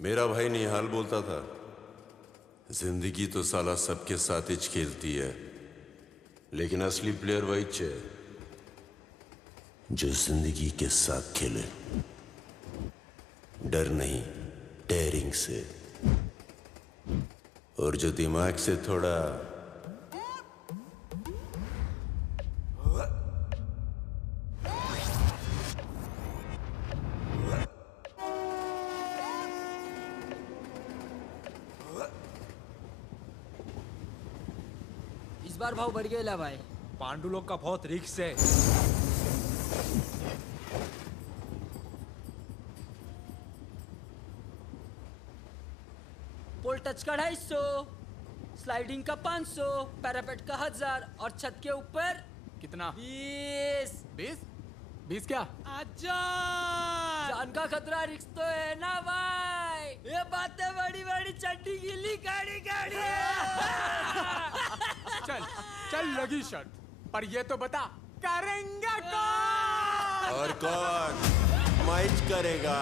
मेरा भाई निहाल बोलता था, जिंदगी तो साला सबके साथ ही खेलती है, लेकिन असली प्लेयर वही है जो जिंदगी के साथ खेले, डर नहीं, डेयरिंग से, और जो दिमाग से थोड़ा इस बार भाव बढ़ गया भाई। पांडु लोग का बहुत रिक्स है। पोल टच का 250, स्लाइडिंग का 500, पैरापेट का 1000 और छत के ऊपर कितना? 20। 20? 20 क्या? आजा जान का खतरा, रिक्स तो है ना भाई। ये बातें बड़ी बड़ी चड्डी गिली गाड़ी गाड़ी चल चल लगी शर्त, पर ये तो बता करेंगे कौन? और कौन माइच करेगा?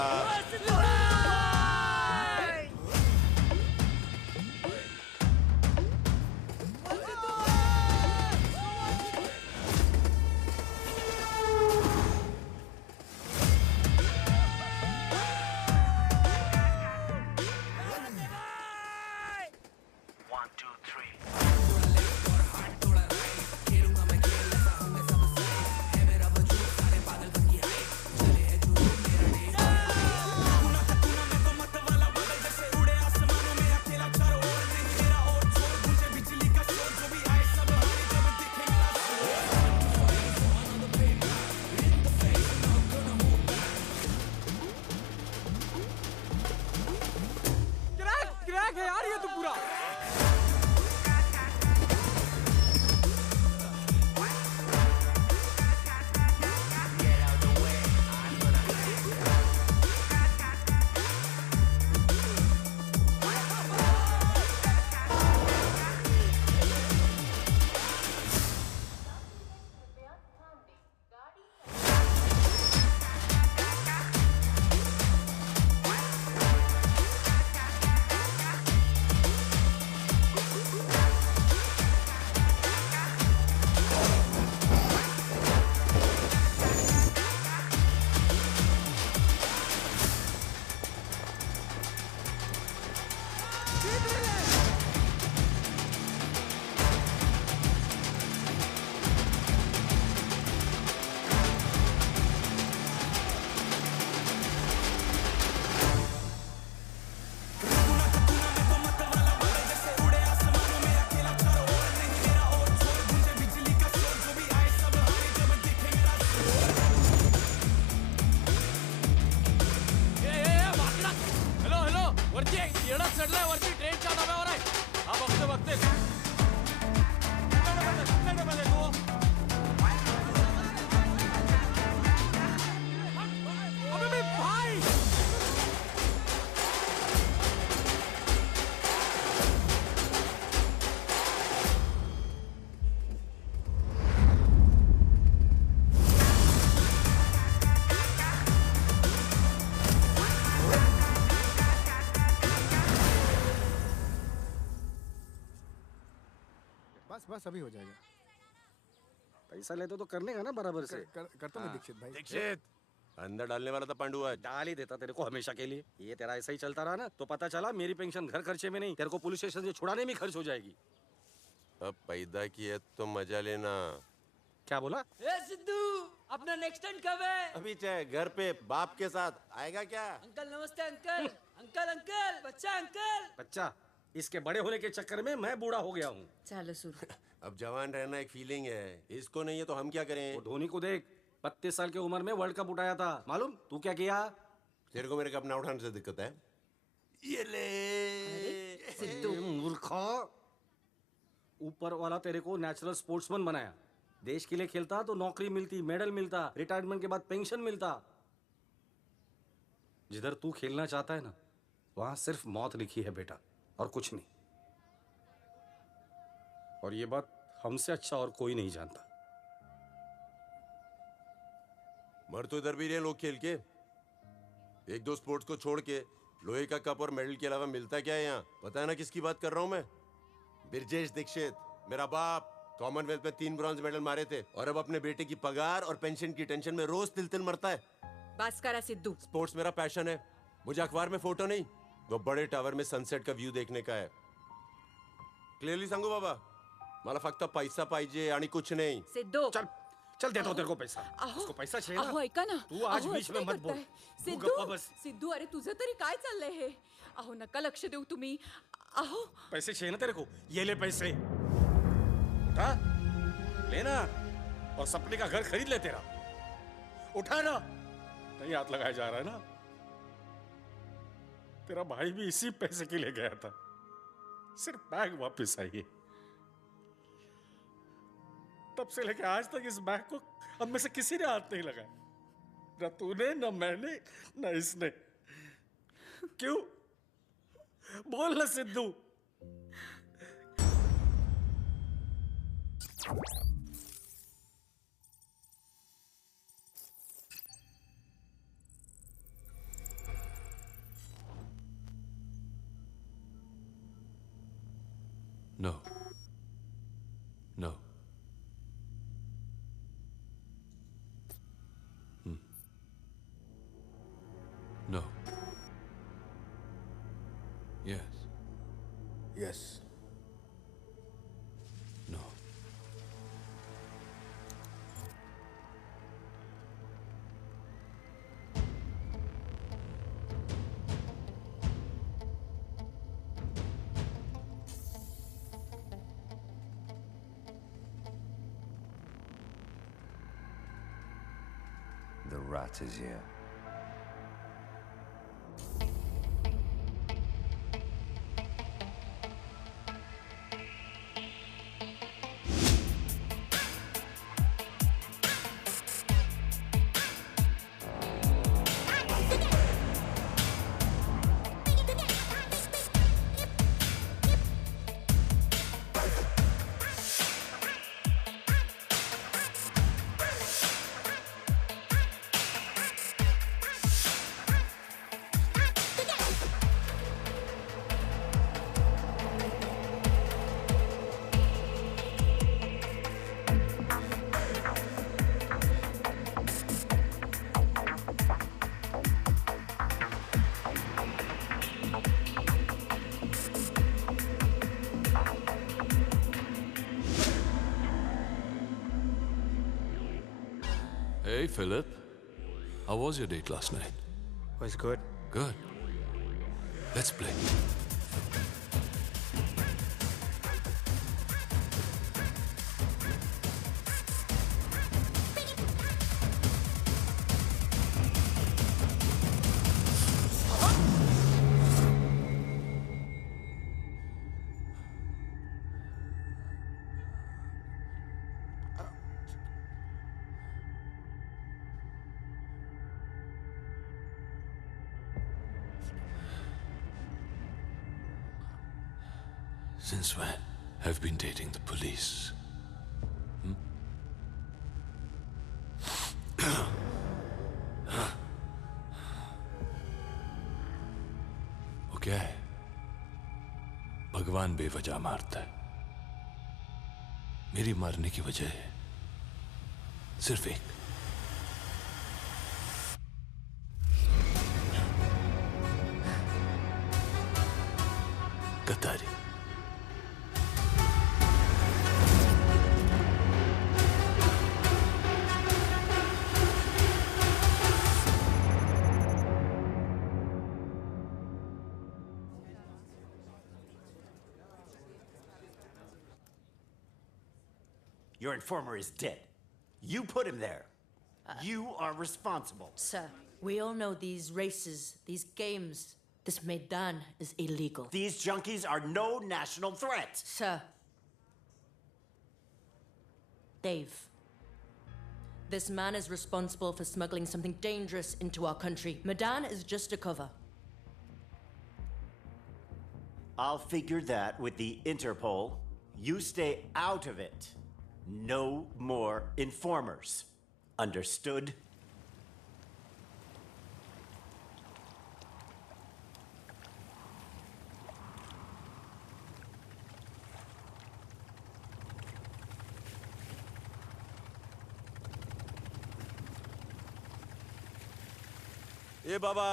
क्रैक है यार ये तो पूरा। वरती ट्रेन च्या डब्यावर आहे। हा बघते बघते अबे भाई बस अभी हो जाएगा। पैसा लेते तो करने का ना बराबर से। करता मैं दीक्षित भाई। दीक्षित अंदर डालने वाला था पांडु आज। डाल ही देता तेरे को हमेशा के लिए। ये तेरा ऐसा ही चलता रहा ना तो पता चला मेरी पेंशन घर खर्चे में नहीं तेरे को पुलिस स्टेशन से छुड़ाने में खर्च हो जाएगी। अब पैदा किया तो मजा लेना। क्या बोला? ए सिद्धू, अपना नेक्स्ट टर्न कब है? अभी चाहे घर पे बाप के साथ आएगा क्या? अंकल नमस्ते अंकल। अंकल अंकल बच्चा अंकल। बच्चा इसके बड़े होने के चक्कर में मैं बूढ़ा हो गया हूँ। चलो शुरू। अब जवान रहना एक फीलिंग है, इसको नहीं है तो हम क्या करें? वो धोनी को देख 32 साल की उम्र में वर्ल्ड कप उठाया था, मालूम? तू क्या किया? तेरे को मेरे कप ना उठाने से दिक्कत है? ये ले सिद्धू मूर्खा, ऊपर वाला तेरे को नेचुरल स्पोर्ट्समैन बनाया। देश के लिए खेलता तो नौकरी मिलती, मेडल मिलता, रिटायरमेंट के बाद पेंशन मिलता। जिधर तू खेलना चाहता है ना वहां सिर्फ मौत लिखी है बेटा, और कुछ नहीं। और ये बात हमसे अच्छा और कोई नहीं जानता। मर तो इधर भी रहे लोग खेल के। एक दो स्पोर्ट्स को छोड़ के लोहे का कप और मेडल के अलावा मिलता क्या है यहाँ? पता है ना किसकी बात कर रहा हूँ मैं? ब्रिजेश दीक्षित, मेरा बाप कॉमनवेल्थ में 3 ब्रॉन्ज मेडल मारे थे और अब अपने बेटे की पगार और पेंशन की टेंशन में रोज तिल तिल मरता है। बस करा सिद्धू। स्पोर्ट्स मेरा पैशन है, मुझे अखबार में फोटो नहीं, वो बड़े टावर में सनसेट का व्यू देखने का है। क्लियरली सांगू बाबा, मला फक्त पैसा पाहिजे आणि कुछ नहीं। सिद्धू चल चल देता हूँ तेरे को पैसा। अहो उसको पैसा चाहिए ना? अहो ऐका ना, तू आज अहो, बीच असं में काय मत बोल। करताय? तू सिद्धू गप्पा बस। सिद्धू अरे तुझं तरी काय चाललंय हे? अहो नका लक्ष देऊ तुम्ही। अहो पैसे चाहिए ना तेरे को? ये ले पैसे। उठा लेना और सपने का घर खरीद ले तेरा। उठा ना, नहीं हाथ लगाया जा रहा है ना? तेरा भाई भी इसी पैसे के लिए गया था, सिर्फ बैग वापस आई है। तब से लेके आज तक इस बैग को हम में से किसी ने हाथ नहीं लगाया, न तूने न मैंने न इसने। क्यों? बोल ना Sidhu. No. No. No. Yes. Yes No. The rat is here. Hey, Philip. How was your date last night? was good. Good. Let's play. Since when have been dating the police? वो क्या है? भगवान बेवजह मारता है। मेरी मारने की वजह है सिर्फ एक। गद्दारी। Your informer is dead. You put him there. You are responsible. Sir, we all know these races, these games, this Maidan is illegal. These junkies are no national threat. Sir. Dave. This man is responsible for smuggling something dangerous into our country. Maidan is just a cover. I'll figure that with the Interpol. You stay out of it. No more informers. Understood? ए बाबा,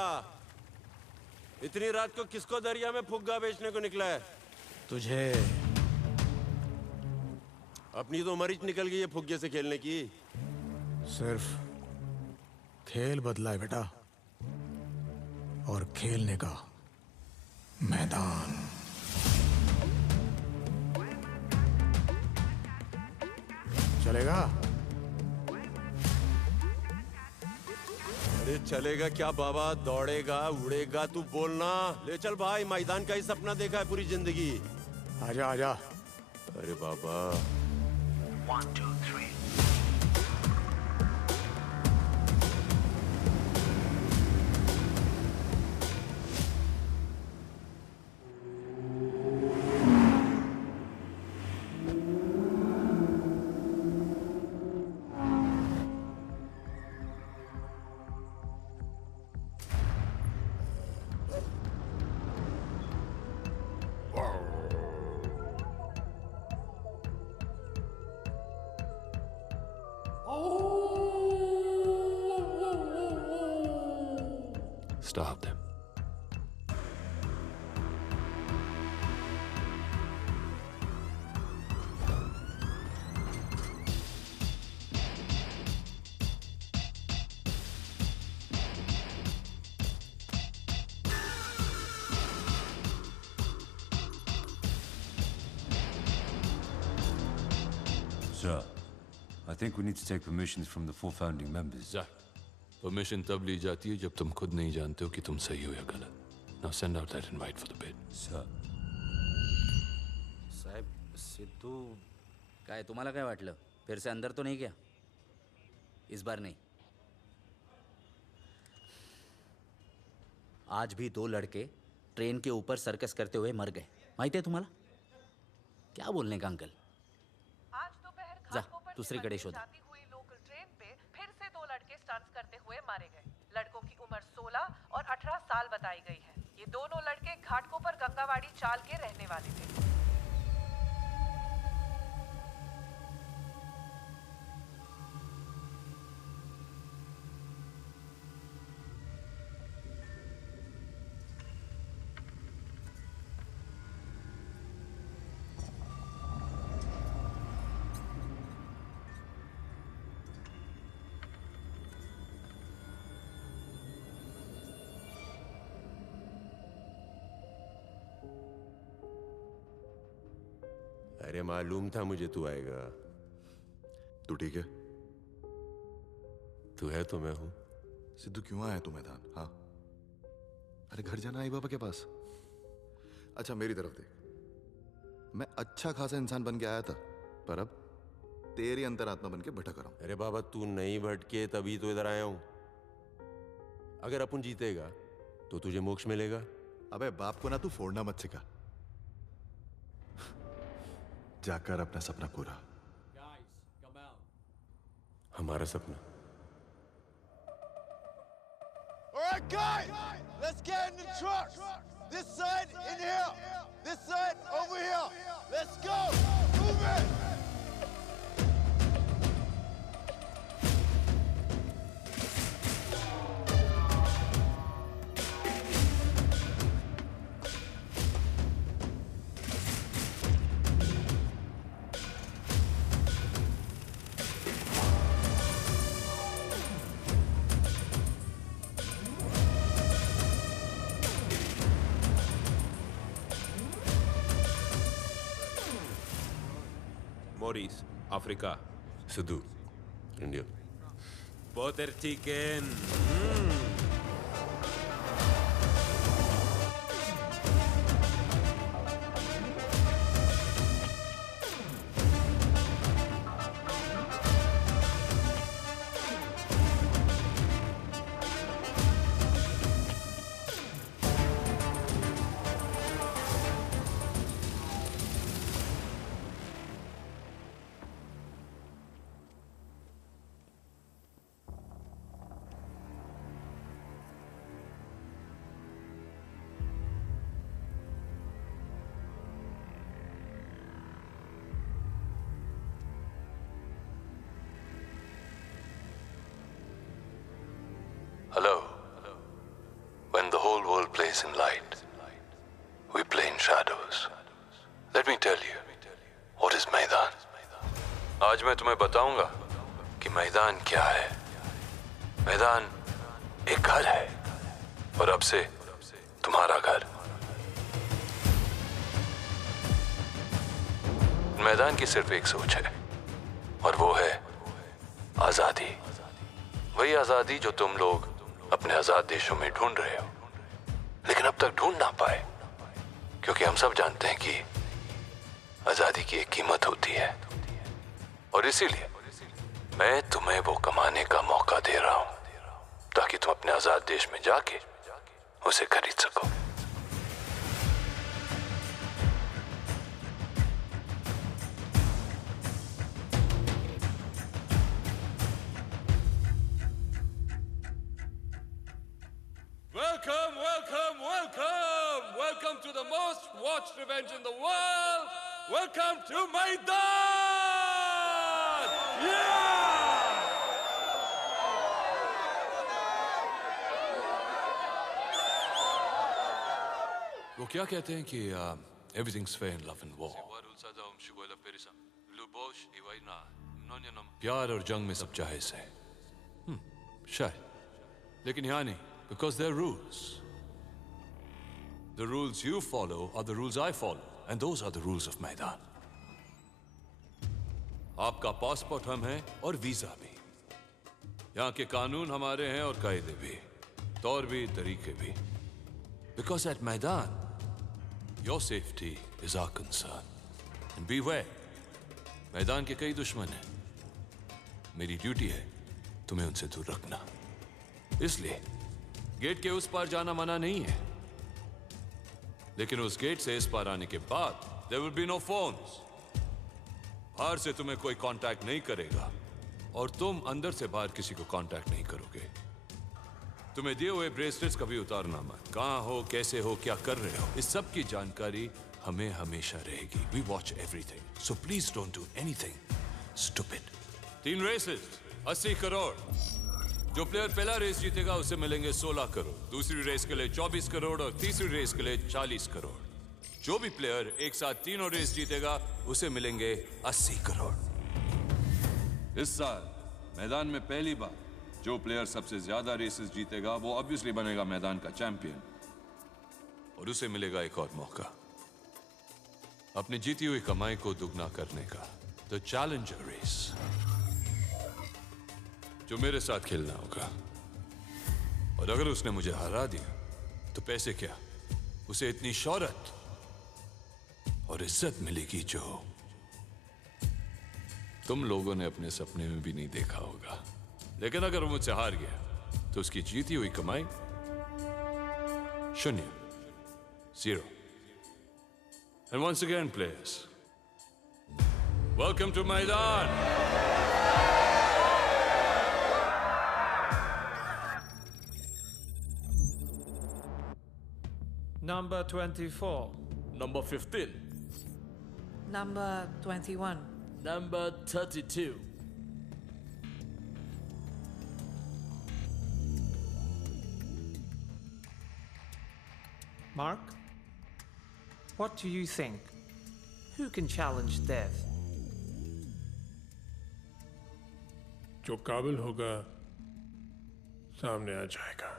इतनी रात को किसको दरिया में फुग्गा बेचने को निकला है? तुझे अपनी तो उम्र ही निकल गई है फुग्गे से खेलने की। सिर्फ खेल बदला है बेटा, और खेलने का मैदान। चलेगा? अरे चलेगा क्या बाबा, दौड़ेगा उड़ेगा, तू बोलना। ले चल भाई, मैदान का ही सपना देखा है पूरी जिंदगी। आजा आजा। अरे बाबा 1, 2, 3. Stop them. Sir, I think we need to take permissions from the 4 founding members. जा, परमिशन तब ली जाती है जब तुम खुद नहीं जानते हो कि तुम सही हो या गलत। Now send out that invite for the bid. Sir. साहेब, सिद्धू काय तुम्हाला काय वाटलं? फिर से अंदर तो नहीं गया? इस बार नहीं। आज भी 2 लड़के ट्रेन के ऊपर सर्कस करते हुए मर गए, माहिती है तुम्हाला? क्या बोलने का अंकल? आज दोपहर जा, घाटों पर दूसरीकडे शोध। जाती हुई लोकल ट्रेन पे फिर से 2 लड़के स्टंट्स करते हुए मारे गए। लड़कों की उम्र 16 और 18 साल बताई गई है। ये दोनों लड़के घाटकों पर गंगावाड़ी चाल के रहने वाले थे। अरे मालूम था मुझे तू आएगा। तू ठीक है? तू है तो मैं हूं। सिद्धू क्यों आया तू मैदान? हाँ, अरे घर जाना आई बाबा के पास। अच्छा मेरी तरफ देख, मैं अच्छा खासा इंसान बन के आया था, पर अब तेरी अंतरात्मा बन के भटक रहा हूं। अरे बाबा तू नहीं भटके तभी तो इधर आया हूं। अगर अपन जीतेगा तो तुझे मोक्ष मिलेगा। अबे बाप को ना तू फोड़ना मत सिखा। जाकर अपना सपना पूरा। हमारा सपना। All right, guys, let's get in the trucks. This side in here. This side over here. Let's go. Move it. Maurice, Africa. Sidhu, India. Butter chicken. Hello, When the whole world plays in light, we play in shadows. Let me tell you, what is मैदान? आज मैं तुम्हें बताऊंगा कि मैदान क्या है. मैदान एक घर है, और अब से तुम्हारा घर. मैदान की सिर्फ एक सोच है, और वो है आजादी. वही आजादी जो तुम लोग अपने आजाद देशों में ढूंढ रहे हो, लेकिन अब तक ढूंढ ना पाए, क्योंकि हम सब जानते हैं कि आजादी की एक कीमत होती है. और इसीलिए मैं तुम्हें वो कमाने का मौका दे रहा हूं, ताकि तुम अपने आजाद देश में जाके उसे खरीद सको. Welcome, welcome, welcome! Welcome to the most watched event in the world! Welcome to Maidan! Yeah! वो क्या कहते हैं कि everything's fair in love and war. प्यार और जंग में सब जायज है. शायद, लेकिन यहाँ नहीं. Because there are rules. The rules you follow are the rules I follow, and those are the rules of मैदान. आपका पासपोर्ट हम हैं और वीजा भी. यहाँ के कानून हमारे हैं और कायदे भी, तौर भी, तरीके भी. Because at मैदान, your safety is our concern. And beware, मैदान के कई दुश्मन हैं. मेरी ड्यूटी है तुम्हें उनसे दूर रखना. इसलिए गेट के उस पार जाना मना नहीं है, लेकिन उस गेट से इस पार आने के बाद there will be no phones. बाहर से तुम्हें कोई कांटेक्ट नहीं करेगा, और तुम अंदर से बाहर किसी को कांटेक्ट नहीं करोगे. तुम्हें दिए हुए ब्रेसलेट्स कभी उतारना मत. कहाँ हो, कैसे हो, क्या कर रहे हो, इस सब की जानकारी हमें हमेशा रहेगी. We watch everything, so please don't do anything stupid. 3 races, 80 crore. जो प्लेयर पहला रेस जीतेगा उसे मिलेंगे 16 करोड़, दूसरी रेस के लिए 24 करोड़ और तीसरी रेस के लिए 40 करोड़. जो भी प्लेयर एक साथ तीनों रेस जीतेगा उसे मिलेंगे 80 करोड़. इस साल मैदान में पहली बार जो प्लेयर सबसे ज्यादा रेसेस जीतेगा वो ऑब्वियसली बनेगा मैदान का चैंपियन, और उसे मिलेगा एक और मौका अपनी जीती हुई कमाई को दुगना करने का. द चैलेंजर रेस, जो मेरे साथ खेलना होगा. और अगर उसने मुझे हरा दिया तो पैसे क्या, उसे इतनी शोहरत और इज्जत मिलेगी जो तुम लोगों ने अपने सपने में भी नहीं देखा होगा. लेकिन अगर वो मुझसे हार गया तो उसकी जीती हुई कमाई 0. And once again, players, welcome to Maidan. Number 24. Number 15. Number 21. Number 32. Mark, what do you think? Who can challenge death? जो काबिल होगा सामने आ जाएगा.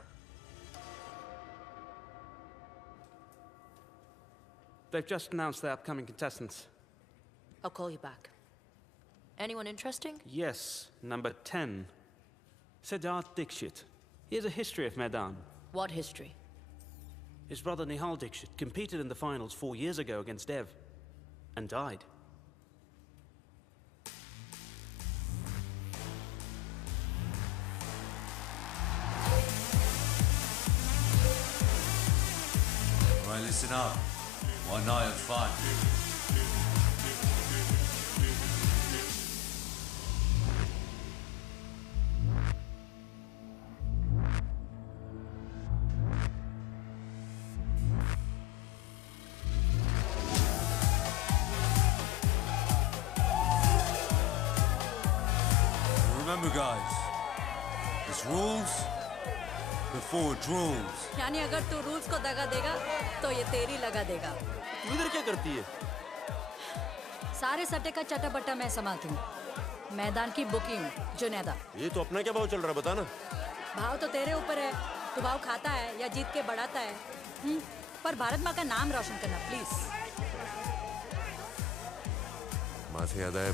They've just announced their upcoming contestants. I'll call you back. Anyone interesting? Yes, number 10. Siddharth Dixit. He has a history of Maidan. What history? His brother Nihal Dixit competed in the finals 4 years ago against Dev and died. All right, listen up. One night of fun. Remember, guys, there's rules before drones. यानी अगर तू rules को दगा देगा तो ये तेरी लगा देगा। तू इधर क्या करती है? सारे सट्टे का चटाबट्टा मैं संभालती हूँ। मैदान की बुकिंग जुनैदा। ये तो अपना क्या भाव चल रहा है, बता ना। भाव तो तेरे ऊपर है, तू भाव खाता है या जीत के बढ़ाता है। पर भारत माँ का नाम रोशन करना प्लीज। माँ से याद आया,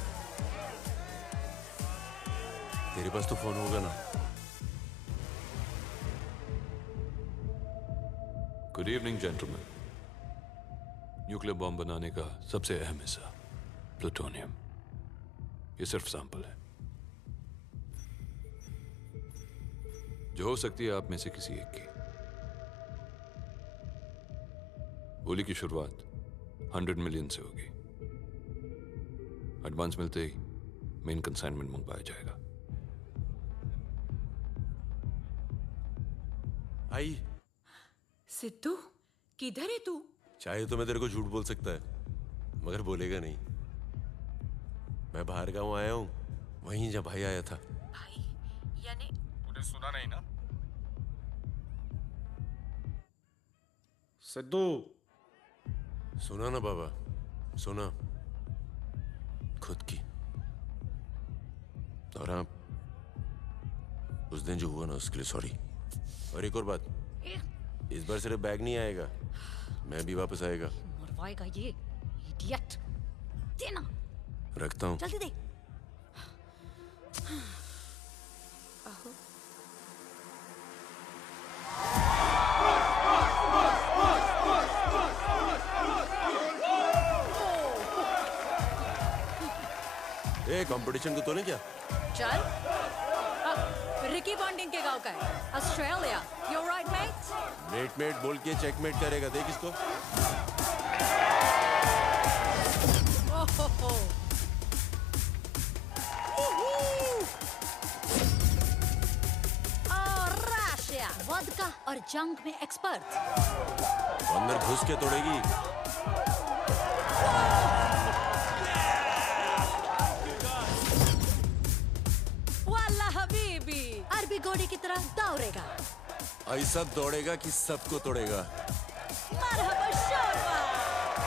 तेरे पास तो फोन होगा ना? Good evening gentleman. Nuclear bomb बनाने का सबसे अहम हिस्सा प्लूटोनियम, ये सिर्फ सैंपल है जो हो सकती है आप में से किसी एक की। गोली की शुरुआत 100 मिलियन से होगी। एडवांस मिलते ही मेन कंसाइनमेंट मंगवाया जाएगा। आई सिद्धू, किधर है तू? चाहे तो मैं तेरे को झूठ बोल सकता है, मगर बोलेगा नहीं। मैं बाहर गांव आया हूँ, वहीं जब भाई आया था। भाई यानी तूने सुना नहीं ना? सिद्धू, सुना ना बाबा, सुना। खुद की। और हाँ, उस दिन जो हुआ ना उसके लिए सॉरी। और एक और बात, इस बार सिर्फ बैग नहीं आएगा, मैं भी वापस आएगा। मरवाएगा ये इडियट। देना। रखता हूँ। जल्दी दे। आहो। ए, कंपटीशन को तोड़े क्या? चल। रिकी बॉन्डिंग के गांव का है, Australia. You right mate? Mate बोल के चेकमेट करेगा, देख इसको। ओहो। रशिया वोदका और जंग में एक्सपर्ट। अंदर घुस के तोड़ेगी। वाला हबीबी, अरबी घोड़े की तरह दौड़ेगा। ऐसा दौड़ेगा कि सबको तोड़ेगा। मरहबा शोरबा।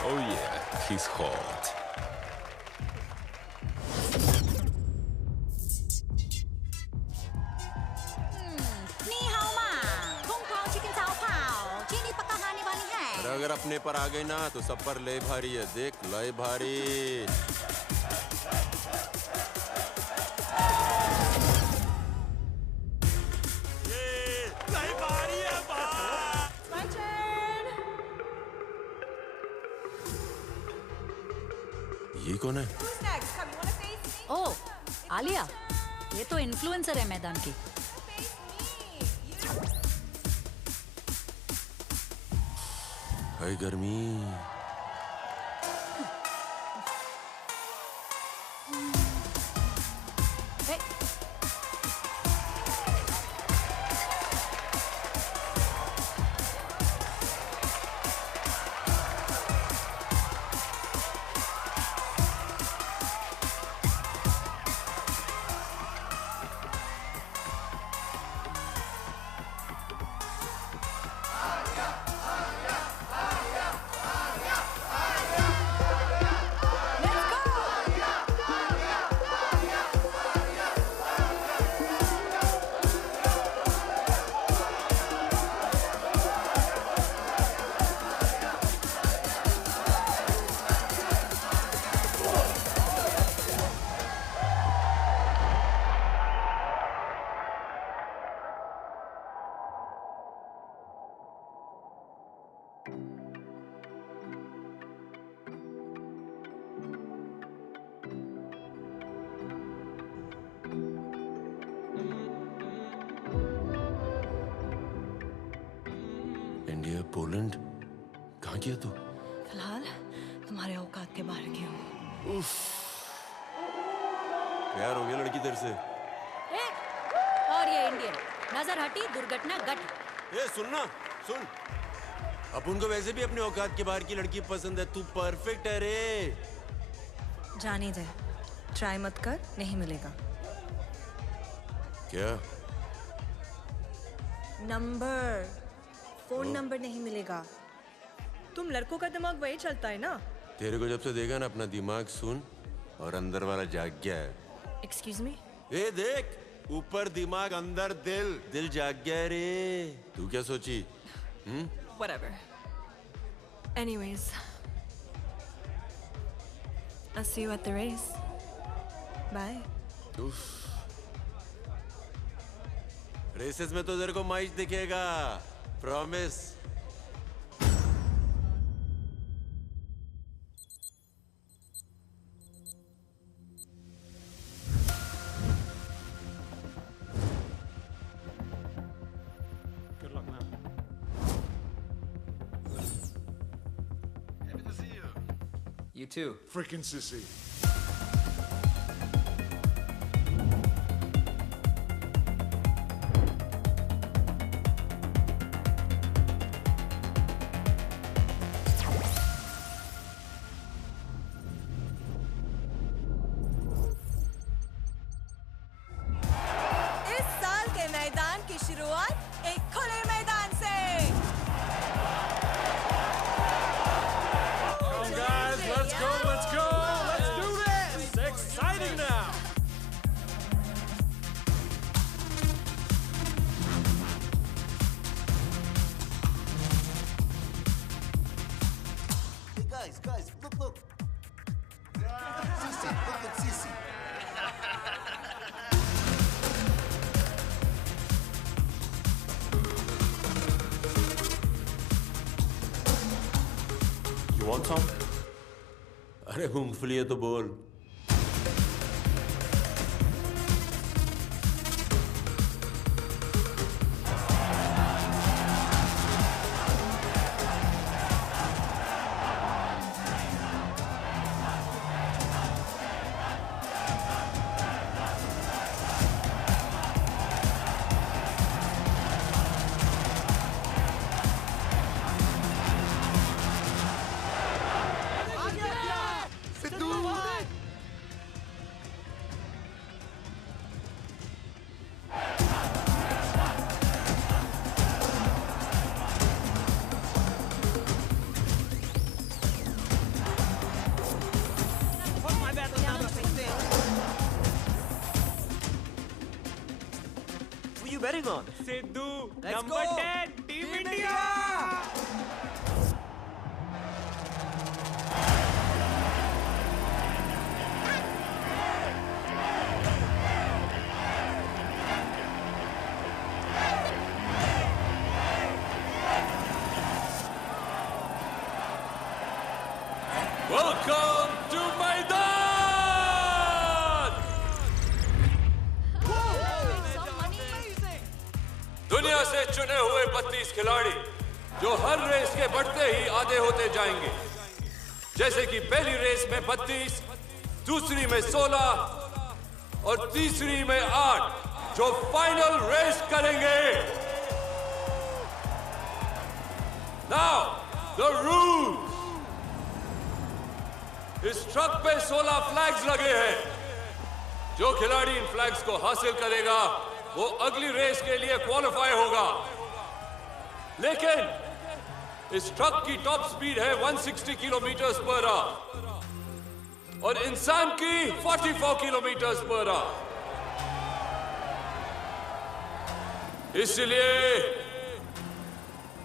Oh yeah, he's hot. नी हाओ मा, कुंग पाओ चिकन चाओ पाओ, चीनी पक्का खाने वाली है। और अगर अपने पर आ गई ना तो सब पर ले भारी है, देख ले भारी। ये कौन है? ओ, आलिया, ये तो इन्फ्लुएंसर है मैदान की। हाय गर्मी। इंडिया, पोलैंड, कहाँ किया तू? फिलहाल तुम्हारे औकात के बाहर की हूँ। प्यार हो गया लड़की तेरे से? और ये इंडियन, नजर हटी दुर्घटना घट। ए सुनना, सुन। अपन को वैसे भी अपने औकात के बाहर की लड़की पसंद है, तू परफेक्ट है रे। जाने दे, ट्राई मत कर, नहीं मिलेगा। क्या? नंबर, फोन नंबर नहीं मिलेगा। तुम लड़कों का दिमाग वही चलता है ना? तेरे को जब से देखा ना अपना दिमाग सुन और अंदर वाला जाग गया है। Excuse me? ए देख, ऊपर दिमाग अंदर दिल, दिल जाग गया है रे। तू क्या सोची? Whatever. Anyways, I'll see you at the race. Bye. Races में तो तेरे को माइच दिखेगा, promise. Good luck, man. Happy to see you. You too. Freaking sissy. इस साल के मैदान की शुरुआत एक खुले मैदान से। Come on, guys, let's go, let's go, let's do this! It's exciting now! Hey guys, look. Sissy, look at Sissy. You want some? अरे मूंगफली है तो बोल। Who you betting on? Sidhu, Let's number go. 10, Team India! Welcome to Maidan! दुनिया से चुने हुए 32 खिलाड़ी जो हर रेस के बढ़ते ही आधे होते जाएंगे। जैसे कि पहली रेस में 32, दूसरी में 16 और तीसरी में 8 जो फाइनल रेस करेंगे। Now, the rules. इस ट्रक पे 16 फ्लैग्स लगे हैं। जो खिलाड़ी इन फ्लैग्स को हासिल करेगा वो अगली रेस के लिए क्वालिफाई होगा। लेकिन इस ट्रक की टॉप स्पीड है 160 किलोमीटर पर आवर और इंसान की 44 किलोमीटर पर आवर। इसलिए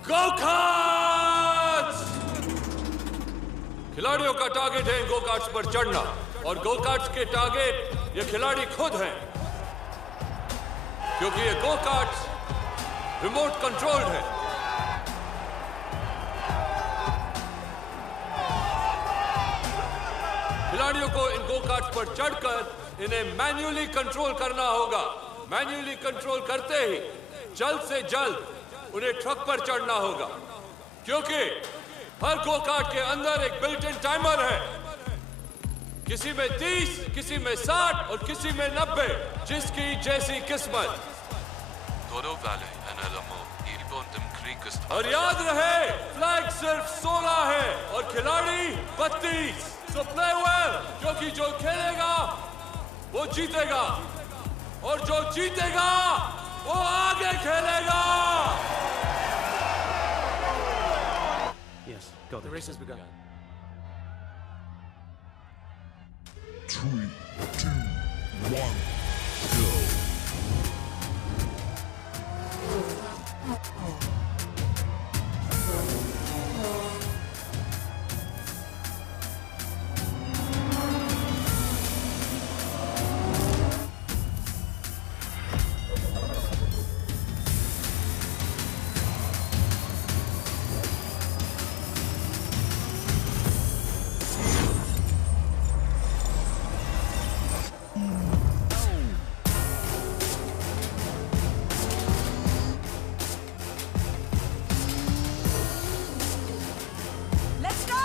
गो कार्ट्स! खिलाड़ियों का टारगेट है गो कार्ट्स पर चढ़ना और गो कार्ट्स के टारगेट ये खिलाड़ी खुद हैं, क्योंकि ये गो कार्ट्स रिमोट कंट्रोल्ड है। खिलाड़ियों को इन गो कार्ट्स पर चढ़कर इन्हें मैन्युअली कंट्रोल करना होगा। मैन्युअली कंट्रोल करते ही जल्द से जल्द उन्हें ट्रक पर चढ़ना होगा, क्योंकि हर गो कार्ट के अंदर एक बिल्ट इन टाइमर है। किसी में 30, किसी में 60 और किसी में 90, जिसकी जैसी किस्मत। और याद रहे, फ्लैग सिर्फ 16 है और खिलाड़ी 32। So play well, क्योंकि जो खेलेगा वो जीतेगा और जो जीतेगा वो आगे खेलेगा। Yes, got it. The race has begun. 3, 2, 1, go. Let's go!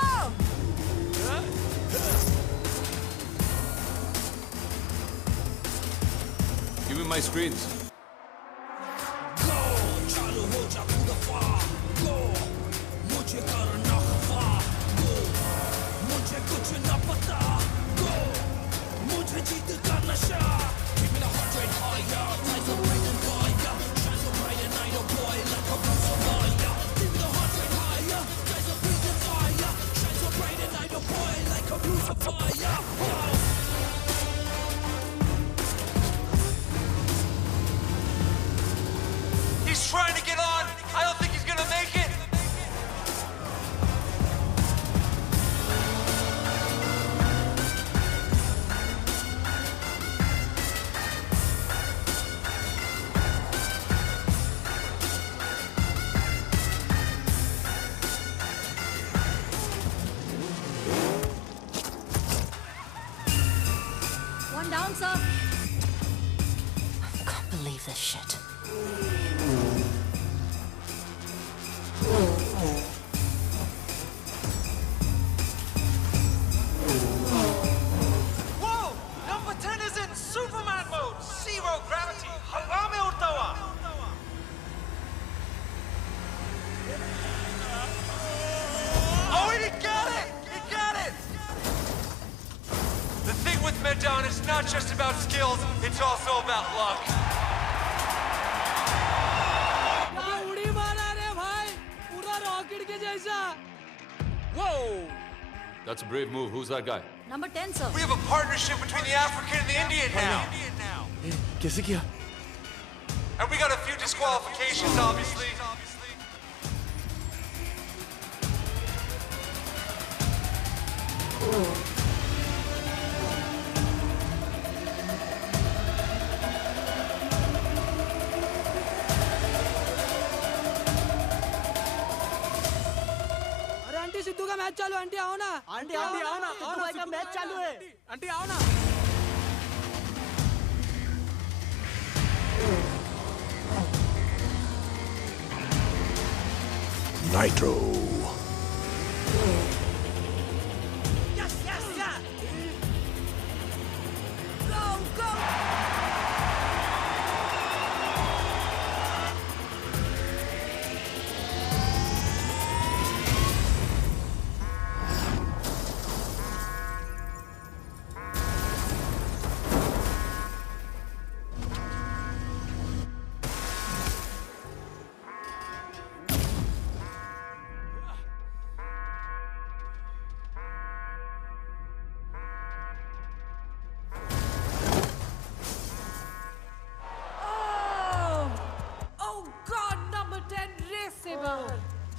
Give me my screens. He's trying to get on. I don't think he's gonna make it. One down, sir. I can't believe this shit. Whoa! Number 10 is in Superman mode. Zero gravity. हवा में उड़ता हुआ. Oh, he got it! He got it! The thing with Medan is not just about skills, it's also about luck. उड़ी मारा रे भाई, पूरा rocket के जैसा। Whoa! That's a brave move. Who's that guy? Number 10, sir. We have a partnership between the African and the Indian now. कैसे किया? And we got a few disqualifications, obviously. अरे आंटी सिद्धू का मैच चालू, aunty आओ ना। Aunty आओ ना, सिद्धू भाई का मैच चालू है। आंटी आओ ना। Nitro. Yes, yes, yes! Go, go!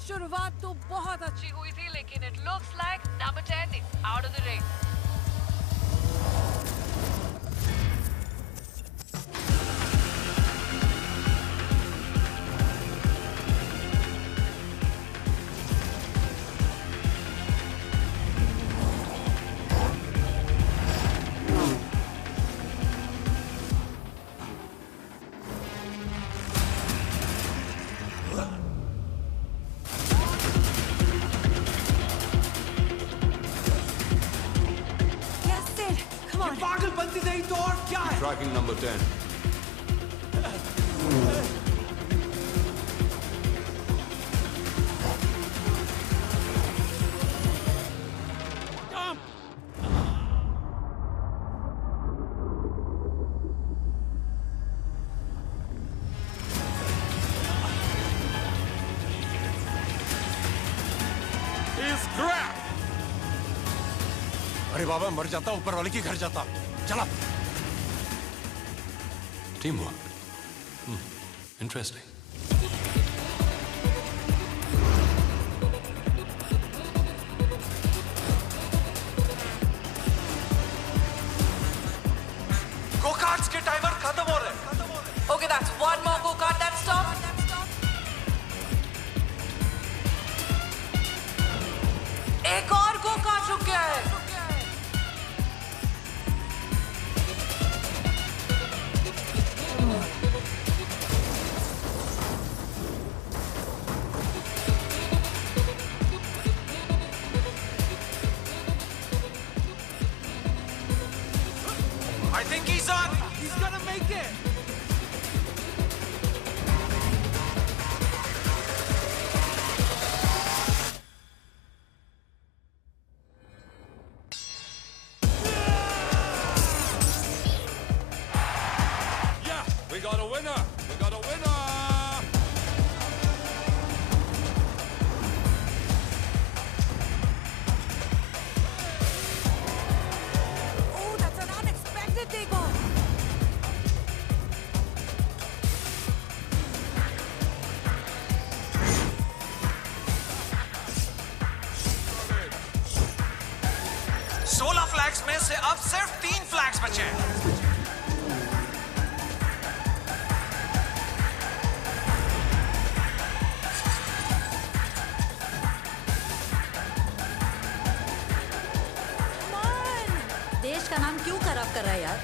शुरुआत तो बहुत अच्छी हुई थी लेकिन it looks like number 10 is out of the ring. Tracking number 10. अरे बाबा मर जाता, ऊपर वाले की घर जाता। चला। Teamwork. Interesting. Go-karts के टाइमर खत्म हो रहे हैं। Okay, that's one more go-kart that stopped. एक और go-kart रुक गया है। I think he's on. He's gonna make it. Yeah, we got a winner. We got a winner. Oh, that's an unexpected takeoff. सोलह फ्लैग्स में से अब सिर्फ 3 फ्लैग्स बचे हैं। देश का नाम क्यों खराब कर रहा है यार?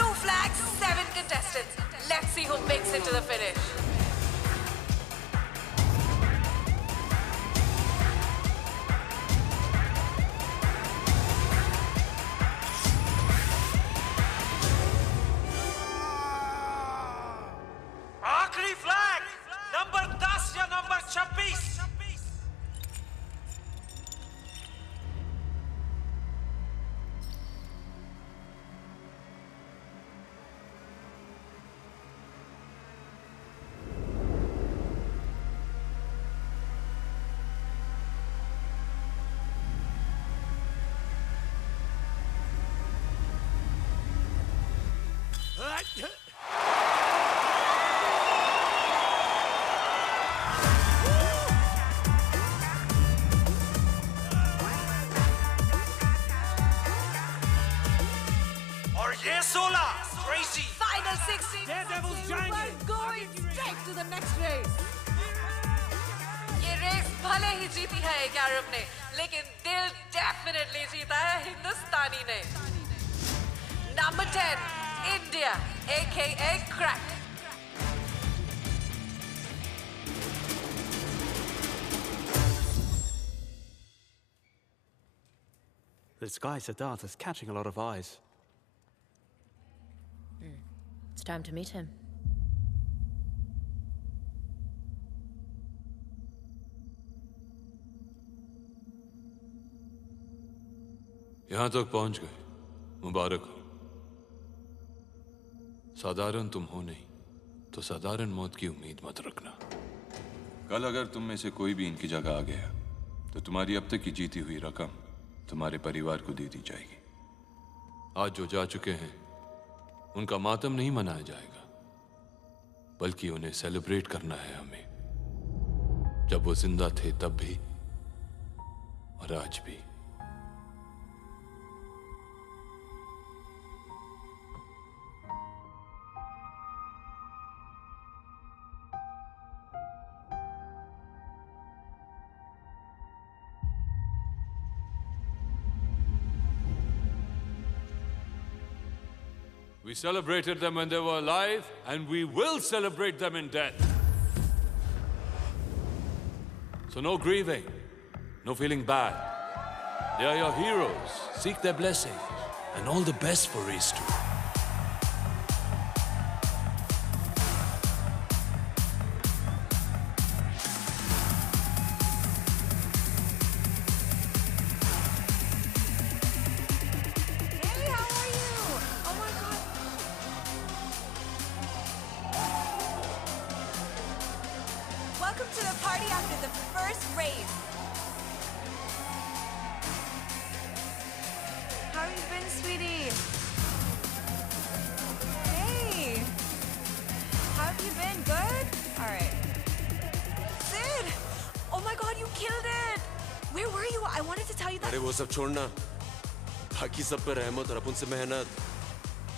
2 flags, 7 contestants. Let's see who makes it to the finish. आखिरी फ्लैग नंबर 10 या नंबर 26। और ये 16 क्रेजी Final 16. Daredevils जाएंगे। We're going straight to the next race. ये रेस भले ही जीती है एक अरब ने, लेकिन दिल डेफिनेटली जीता है हिंदुस्तानी ने। Number 10, India, aka Crack. This guy Siddharth is catching a lot of eyes. It's time to meet him. यहां तक पहुंच गए, मुबारक हो। साधारण तुम हो नहीं तो साधारण मौत की उम्मीद मत रखना। कल अगर तुम में से कोई भी इनकी जगह आ गया तो तुम्हारी अब तक की जीती हुई रकम तुम्हारे परिवार को दे दी जाएगी। आज जो जा चुके हैं उनका मातम नहीं मनाया जाएगा, बल्कि उन्हें सेलिब्रेट करना है हमें। जब वो जिंदा थे तब भी और आज भी। We celebrated them when they were alive, and we will celebrate them in death. So no grieving, no feeling bad. They are your heroes. Seek their blessing, and all the best for race 2. Welcome to the party after the first race. you? I wanted to tell you that. अरे वो सब छोड़ना, बाकी सब पे रहमत और अपन से मेहनत।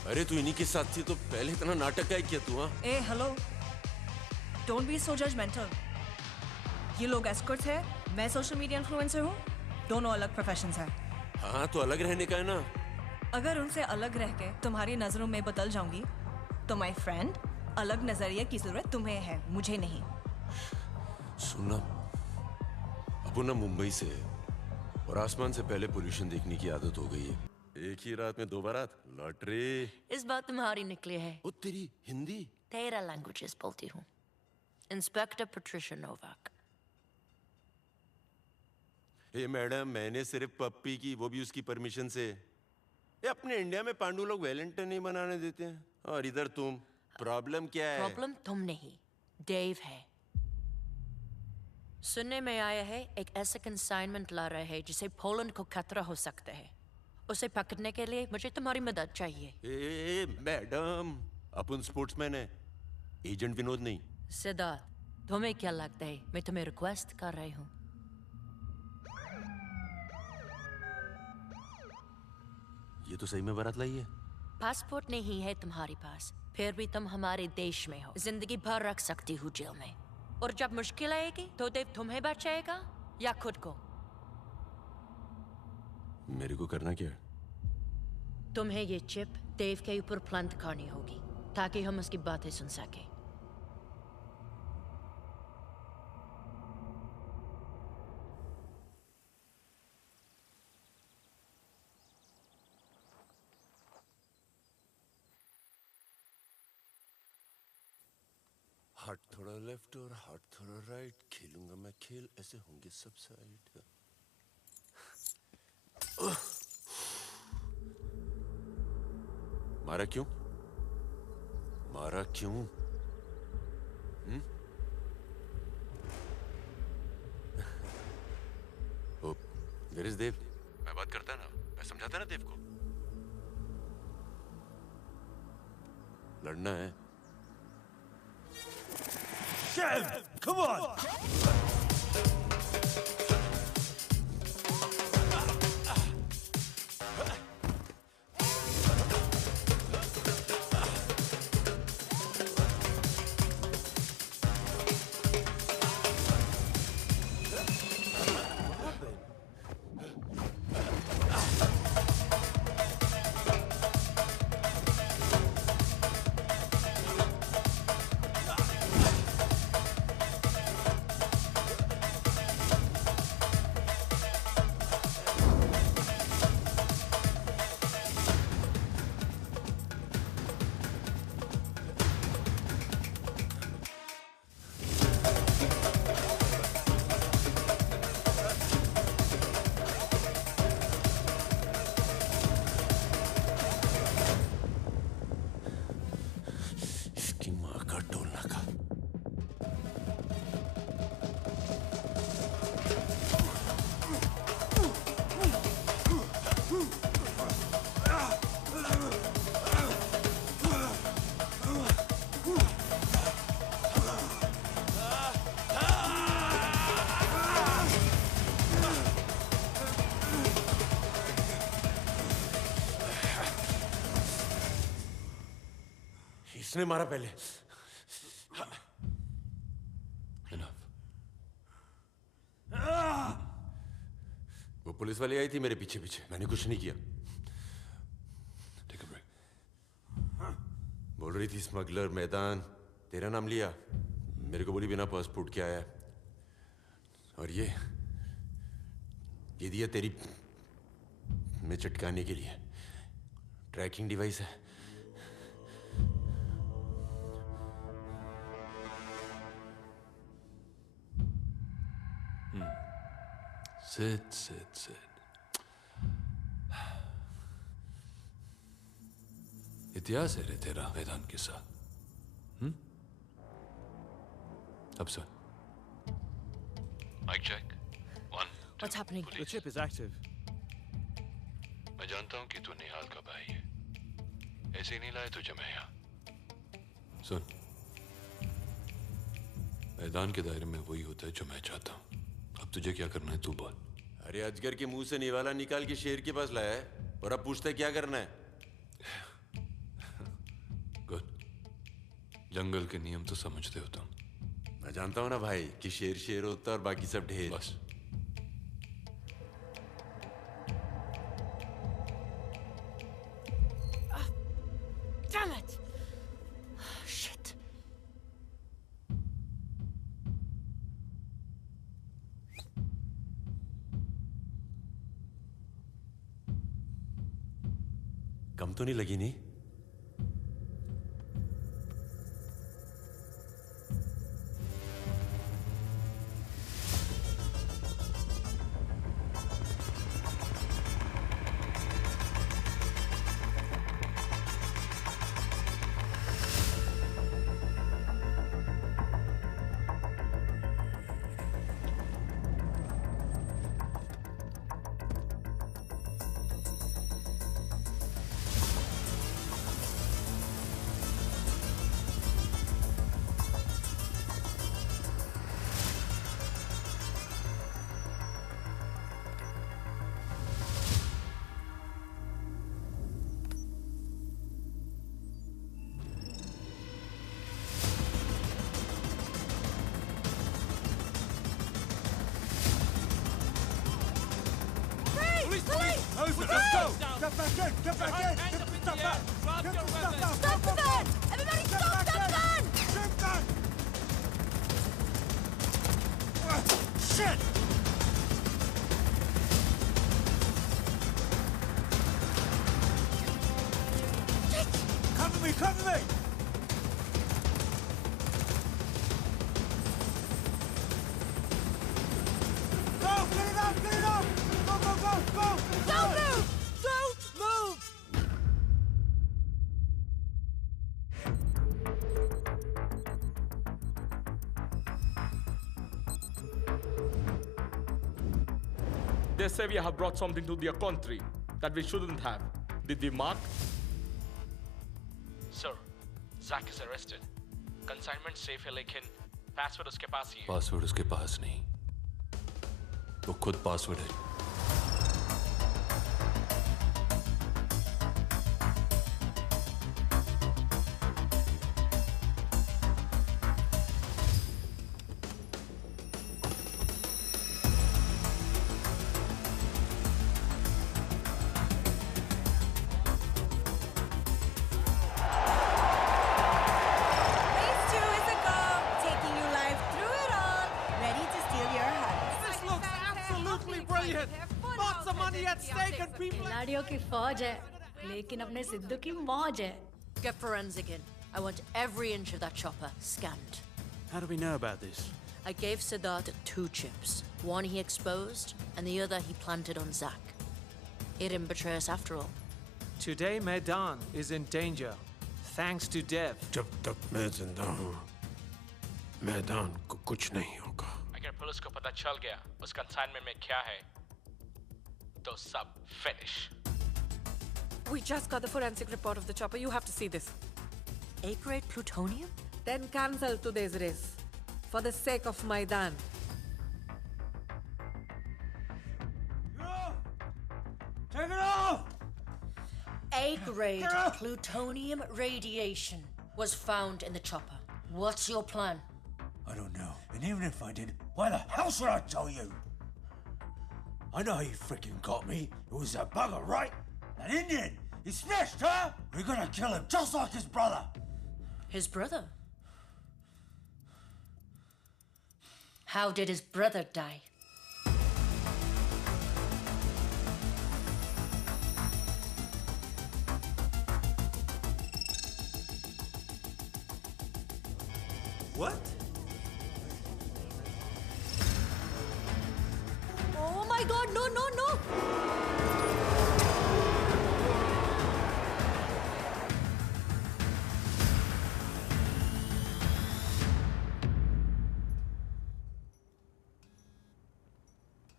अरे तू इन्हीं के साथ थी तो पहले इतना नाटक का किया तू? हाँ Hey, hello. Don't be so judgmental. ये लोग एस्कॉर्ट्स है, मैं सोशल मीडिया इन्फ्लुएंसर हूँ, दोनों अलग प्रोफेशंस हैं। हाँ तो अलग रहने का है ना। अगर उनसे अलग रह के तुम्हारी नजरों में बदल जाऊंगी तो माय फ्रेंड, अलग नजरिए की जरूरत तुम्हें है, मुझे नहीं। सुनना, अपन ना मुंबई से है और आसमान से पहले पोल्यूशन देखने की आदत हो गई है। एक ही रात में 2 बारात, लॉटरी। इस बात तुम्हारी निकली है। ओ तेरी हिंदी? तेरा लैंग्वेजेस बोलती हूँ। Inspector Patricia Novak. ए मैडम, मैंने सिर्फ पप्पी की, वो भी उसकी परमिशन से। ये अपने इंडिया में पांडु लोग वैलेंटाइन नहीं मनाने देते हैं और इधर तुम। प्रॉब्लम क्या है? प्रॉब्लम तुम नहीं, डेव है। सुनने में आया है एक ऐसा कंसाइनमेंट ला रहे हैं जिसे पोलैंड को खतरा हो सकता है। उसे पकड़ने के लिए मुझे तुम्हारी मदद चाहिए। ए मैडम, अपन स्पोर्ट्समैन है, एजेंट विनोद नहीं। सिद्धार्थ, तुम्हें क्या लगता है मैं तुम्हें रिक्वेस्ट कर रही हूँ? ये तो सही में बारात लाई है। पासपोर्ट नहीं है तुम्हारे पास, फिर भी तुम हमारे देश में हो। जिंदगी भर रख सकती हूँ जेल में, और जब मुश्किल आएगी तो देव तुम्हें बचाएगा या खुद को? मेरे को करना क्या है? तुम्हें ये चिप देव के ऊपर प्लांट करनी होगी ताकि हम उसकी बातें सुन सके। हाथ थोड़ा लेफ्ट और हाथ थोड़ा राइट, खेलूंगा मैं खेल, ऐसे होंगे सब साइड। मारा क्यों? मारा क्यों? ओ, वेयर इज देव? मैं बात करता ना, मैं समझाता ना देव को। लड़ना है। Kev, come on! इसने मारा पहले। वो पुलिस वाली आई थी मेरे पीछे पीछे, मैंने कुछ नहीं किया। बोल रही थी स्मगलर मैदान, तेरा नाम लिया, मेरे को बोली बिना पासपोर्ट के आया, और ये दिया तेरी में चटकाने के लिए। ट्रैकिंग डिवाइस है। Sit. इतिहास है रे तेरा मैदान के साथ। अब सुन। Mic check. 1 What's happening? The chip is active. मैं जानता हूं कि तू निहाल का भाई है, ऐसे ही नहीं लाया तुझे मैं यहाँ। सुन, मैदान के दायरे में वही होता है जो मैं चाहता हूँ। अब तुझे क्या करना है तू बोल। अरे अजगर के मुंह से निवाला निकाल के शेर के पास लाया है और अब पूछते क्या करना है? गुड। जंगल के नियम तो समझते हो तुम। मैं जानता हूं ना भाई कि शेर शेर होता है और बाकी सब ढेर। बस। Damn it! Shit. कम तो नहीं लगी नहीं? Let's go! Get back in! Get back in! Get the stuff back! Get the stuff out! Stop the van! Everybody stop that van! Shoot that! Shit! Cover me! Cover me! Go! Get it up! Get it up! Go! Go! Go! Go! Don't move! Don't move! They say we have brought something to their country that we shouldn't have. Did we mark? Sir, Zach is arrested. Consignment safe है लेकिन password उसके पास ही है. Password उसके पास नहीं, वो खुद password है। Race 2 is a go, taking you live through it all, ready to steal your heart. This looks absolutely brilliant. Lots of money at stake and people. खिलाड़ियों की फौज है, लेकिन अपने सिद्धू की मौज है. Get forensic in. I want every inch of that chopper scanned. How do we know about this? I gave Siddharth 2 chips. One he exposed, and the other he planted on Zach. He didn't betray us after all. Today, Maidan is in danger, thanks to Dev. जब तक मैं जिंदा हूँ, मैदान को कुछ नहीं होगा। अगर पुलिस को पता चल गया उस consignment में क्या है, तो सब finish. We just got the forensic report of the chopper. You have to see this. A-grade plutonium? Then cancel today's race. For the sake of Maidan. Take it off! A-grade plutonium radiation was found in the chopper. What's your plan? I don't know. And even if I did, why the hell should I tell you? I know how you freaking got me. It was that bugger, right? That Indian! He snitched, huh? We're gonna kill him just like his brother! His brother? How did his brother die? What? Oh my God! No! No! No!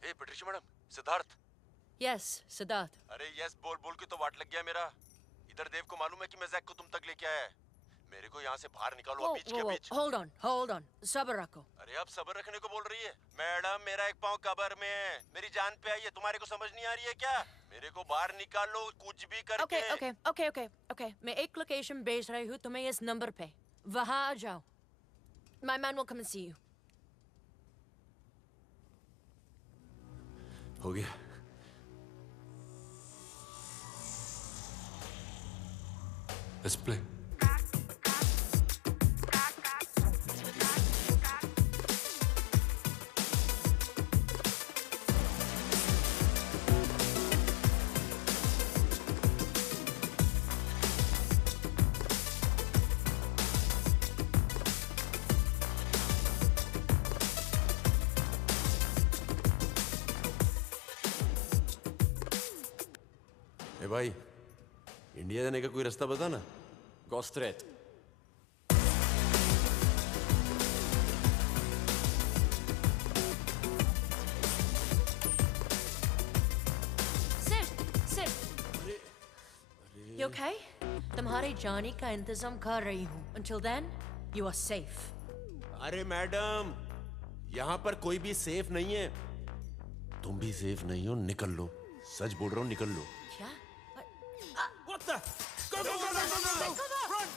ए Patricia madam, Siddharth. Yes, Siddharth. अरे yes बोल बोल के तो वाट लग गया मेरा। इधर देव को मालूम है कि मैं जैक को तुम तक लेके आया है। मेरे को यहाँ से बाहर निकालो Whoa, बीच whoa, के whoa. Beach. Hold on. Sabar rakho. अरे अब सब्र रखने को बोल रही है। मैडम मेरा एक पाँव कब्र में है, मेरी जान पे आई है, तुम्हारे को समझ नहीं आ रही है क्या? मेरे को बाहर निकालो कुछ भी करके। ओके, मैं एक लोकेशन भेज रही हूँ तुम्हें इस नंबर पे, वहाँ आ जाओ। My man will come and see you. हो गया। Let's play. ए भाई, इंडिया जाने का कोई रास्ता बता ना। Gå straight. Sit. You okay? तुम्हारे जाने का इंतजाम कर रही हूँ। Until then, you are safe. अरे मैडम, यहाँ पर कोई भी सेफ नहीं है। तुम भी सेफ नहीं हो, निकल लो। सच बोल रहा हूँ, निकल लो। क्या? What the? Go! Run!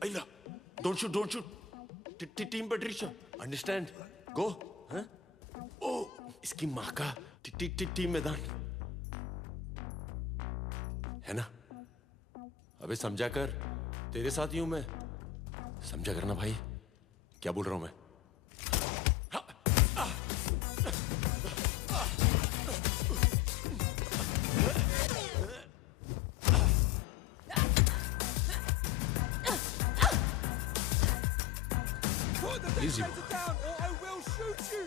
Ayla, don't shoot. Team Patricia, understand? Go, huh? Oh, इसकी माँ का टीम मैदान है ना? अबे समझा कर, तेरे साथ ही हूं मैं। समझा करना भाई, क्या बोल रहा हूं मैं? Easy. Down or I will shoot you.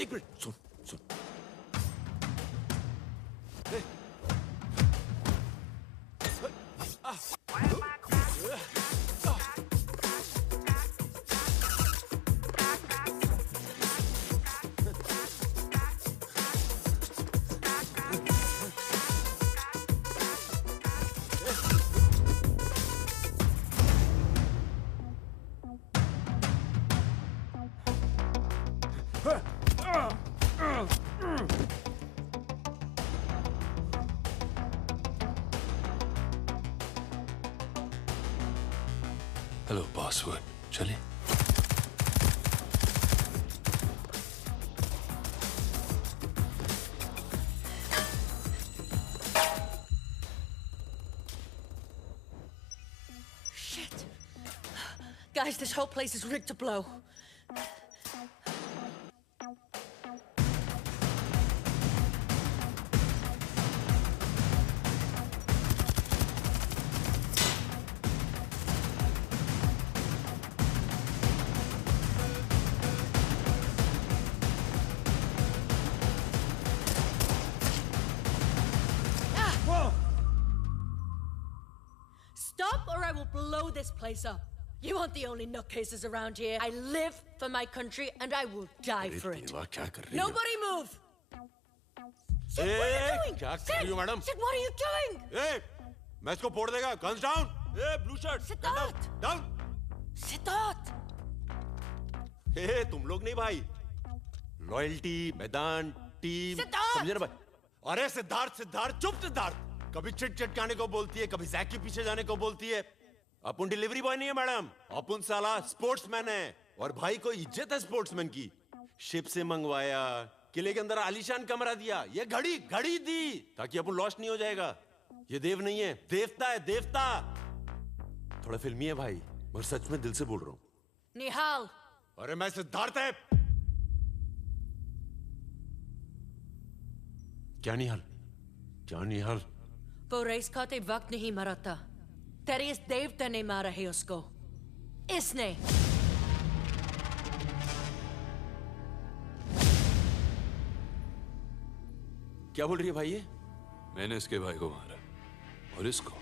एक मिनट, सुन। हेलो पासवर्ड, चले? Shit. Guys, this whole place is rigged to blow. Stop or I will blow this place up. You aren't the only nutcases around here. I live for my country and I will die for it. क्या कर रही है? Nobody move! Sid, what are you doing? क्या कर रही हो madam? Sid, what are you doing? मैं इसको फोड़ देगा। Guns down! Blue shirt! Siddharth! Down! Siddharth! तुम लोग नहीं भाई। लॉयल्टी, मैदान, टीम, सिद्धार्थ! समझे ना भाई? अरे सिद्धार्थ, चुप सिद्धार्थ! कभी चिट चटकाने को बोलती है, कभी जैक के पीछे जाने को बोलती है। अपन डिलीवरी बॉय नहीं है मैडम, अपन साला स्पोर्ट्समैन है, और भाई को इज्जत है स्पोर्ट्समैन की। शिप से मंगवाया, किले के अंदर आलीशान कमरा दिया, ये घड़ी दी ताकि अपन लॉस्ट नहीं हो जाएगा। ये देव नहीं है, देवता है, देवता। थोड़ा फिल्मी है भाई, मगर सच में दिल से बोल रहा हूँ। निहाल! अरे मैं सिद्धार्थ है। क्या निहाल? क्या निहाल? वो रेस खाते वक्त नहीं मरा था। तेरे इस देवता ने मारा है उसको। इसने। क्या बोल रही है भाई ये? मैंने इसके भाई को मारा और इसको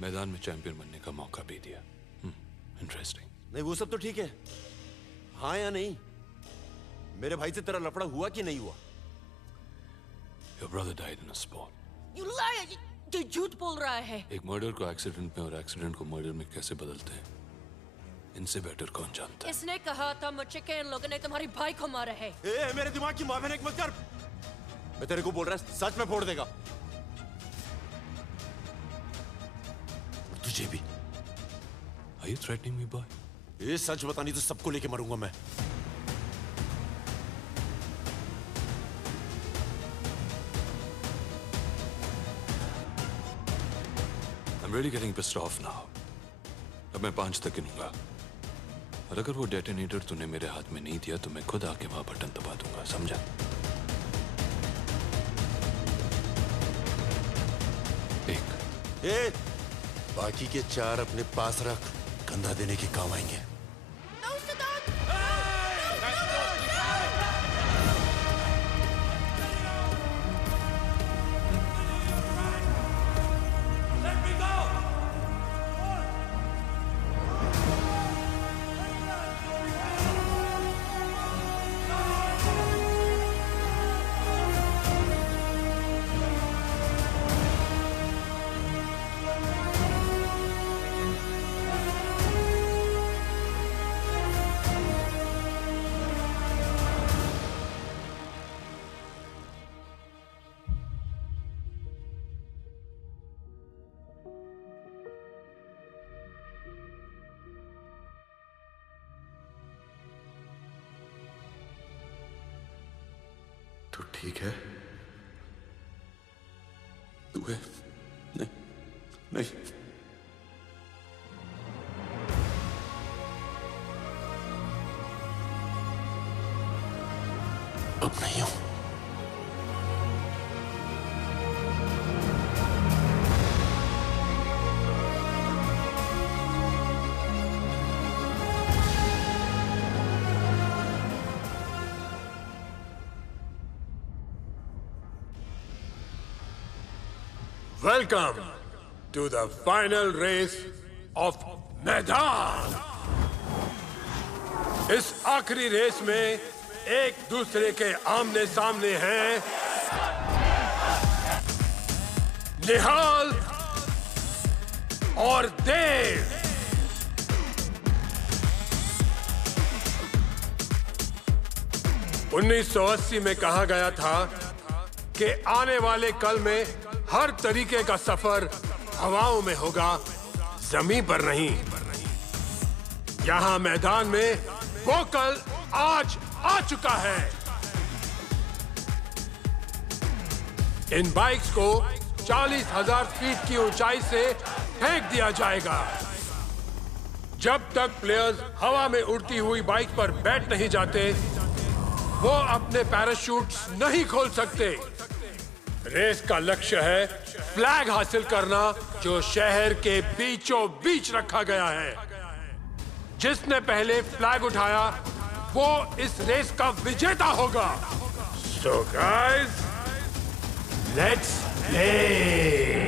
मैदान में चैंपियन बनने का मौका भी दिया। इंटरेस्टिंग। नहीं वो सब तो ठीक है, हाँ या नहीं? मेरे भाई से तेरा लफड़ा हुआ कि नहीं हुआ? Your brother died in a sport. You liar! ये झूठ बोल रहा है। एक मर्डर को एक्सीडेंट में और एक्सीडेंट को मर्डर में कैसे बदलते हैं, इनसे बेटर कौन जानता है? इसने कहा था मुझे कि इन लोगों ने तुम्हारे भाई को मारा है। मेरे दिमाग की मावेनेक मत कर। मैं तेरे को बोल रहा है, सच में फोड़ देगा। और तुझे भी। Are you threatening me, boy? ये सच बता, नहीं तो सबको लेके मरूंगा मैं। I'm really getting pissed off now. अब मैं 5 तक गिनूंगा और अगर वो डेटोनेटर तूने मेरे हाथ में नहीं दिया तो मैं खुद आके वहां बटन दबा दूंगा, समझा? बाकी के 4 अपने पास रख, कंधा देने के काम आएंगे। तू ठीक है? तू है? नहीं, नहीं। अब नहीं हूं। Welcome to the final race of मैदान। इस आखिरी रेस में एक दूसरे के आमने सामने हैं निहाल और देव। उन्नीस 1980 में कहा गया था कि आने वाले कल में हर तरीके का सफर हवाओं में होगा, जमीन पर नहीं। यहां मैदान में वो कल आज आ चुका है। इन बाइक्स को 40,000 फीट की ऊंचाई से फेंक दिया जाएगा। जब तक प्लेयर्स हवा में उड़ती हुई बाइक पर बैठ नहीं जाते, वो अपने पैराशूट्स नहीं खोल सकते। रेस का लक्ष्य है फ्लैग हासिल करना, जो शहर के बीचों बीच रखा गया है। जिसने पहले फ्लैग उठाया वो इस रेस का विजेता होगा। So guys, let's play!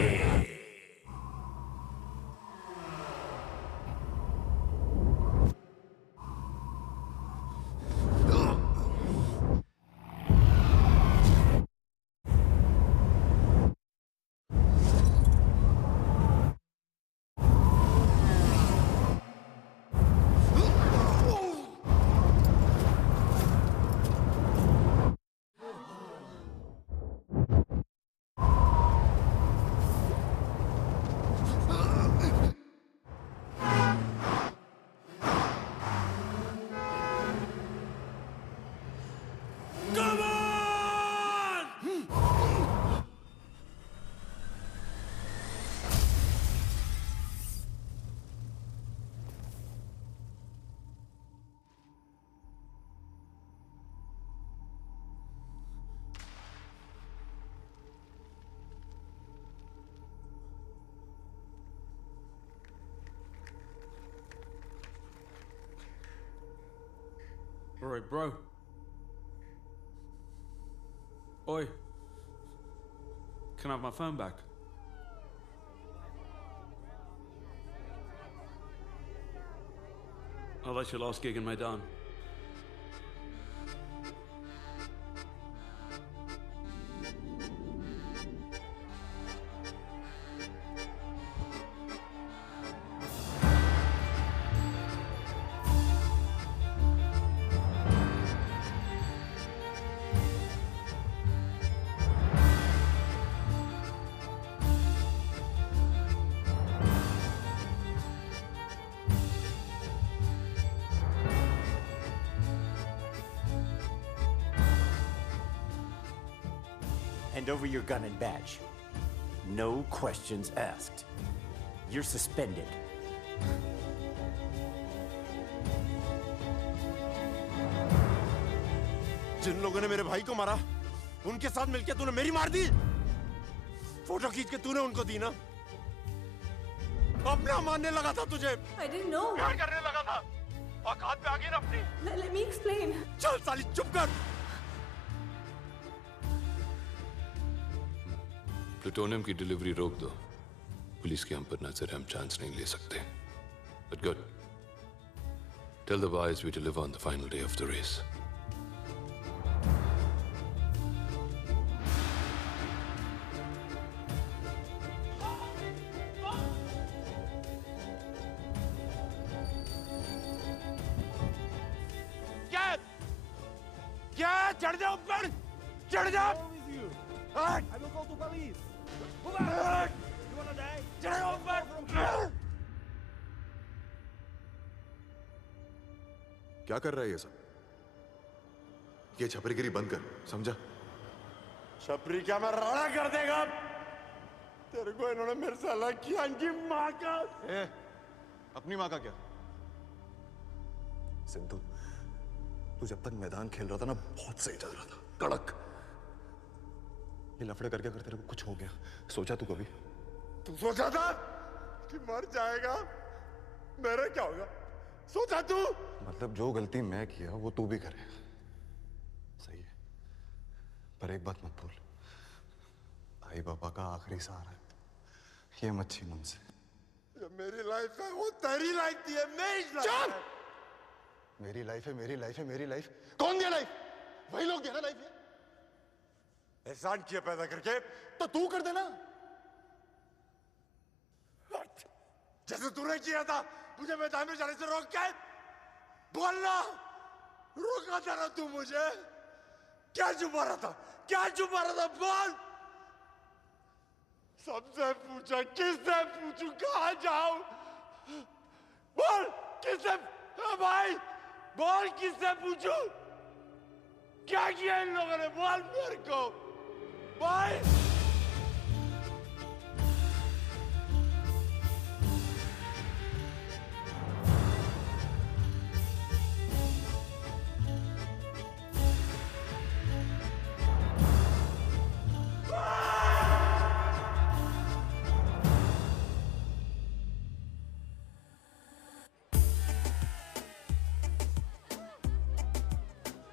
All right, bro. Oi. Can I have my phone back? Oh, that's your last gig in Maidan. Hand over your gun and badge. No questions asked. You're suspended. जिन लोगों ने मेरे भाई को मारा, उनके साथ मिलकर तूने मेरी मार दी। फोटो खींच के तूने उनको दी ना। अपना मानने लगा था तुझे। I didn't know. प्यार करने लगा था। औकात पे आ गई ना अपनी। Let me explain. चल साली चुप कर। प्लूटोनियम की डिलीवरी रोक दो। पुलिस की हम पर नजर है, हम चांस नहीं ले सकते। But good. Tell the boys we deliver on the final day of the race. क्या? चढ़ जाओ ऊपर! चढ़ जाओ! I will call to police. Move out! You wanna die? चढ़ो ऊपर! क्या कर रहा है ये सब? ये छपरीगिरी बंद कर, समझा? छपरी क्या मैं राणा कर देगा? तेरे को इन्होंने मेरे से अलग किया, इनकी माँ का। अपनी माँ का क्या? सिद्धू, तू जब तक मैदान खेल रहा था ना, बहुत सही चल रहा था, कड़क। ये लफड़े करके अगर तेरे को कुछ हो गया, सोचा तू कभी? तू सोचा था कि मर जाएगा? मेरा क्या होगा? सोचा तू? मतलब जो गलती मैं किया वो तू भी करेगा, सही है। पर एक बात मत भूल, भाई बाबा का आखिरी सहारा है, ये मत छीन उनसे। ये मेरी लाइफ है, वो तेरी लाइफ थी, मेरी लाइफ है। मेरी लाइफ है, मेरी लाइफ है, मेरी लाइफ। कौन दिया लाइफ? वही लोग दिया ना लाइफ। एहसान किया पैदा करके तो तू कर देना, जैसे तूने किया था मुझे मैदान में जाने से रोक के। बोलना, रोका था ना तू मुझे? क्या छुपा रहा था? क्या छुपा रहा था? बोल। सबसे पूछा, किससे पूछूं, कहां जाऊं? बोल किससे? भाई बोल, किससे पूछूं? क्या किया इन लोगों ने? बोल मेरे को भाई।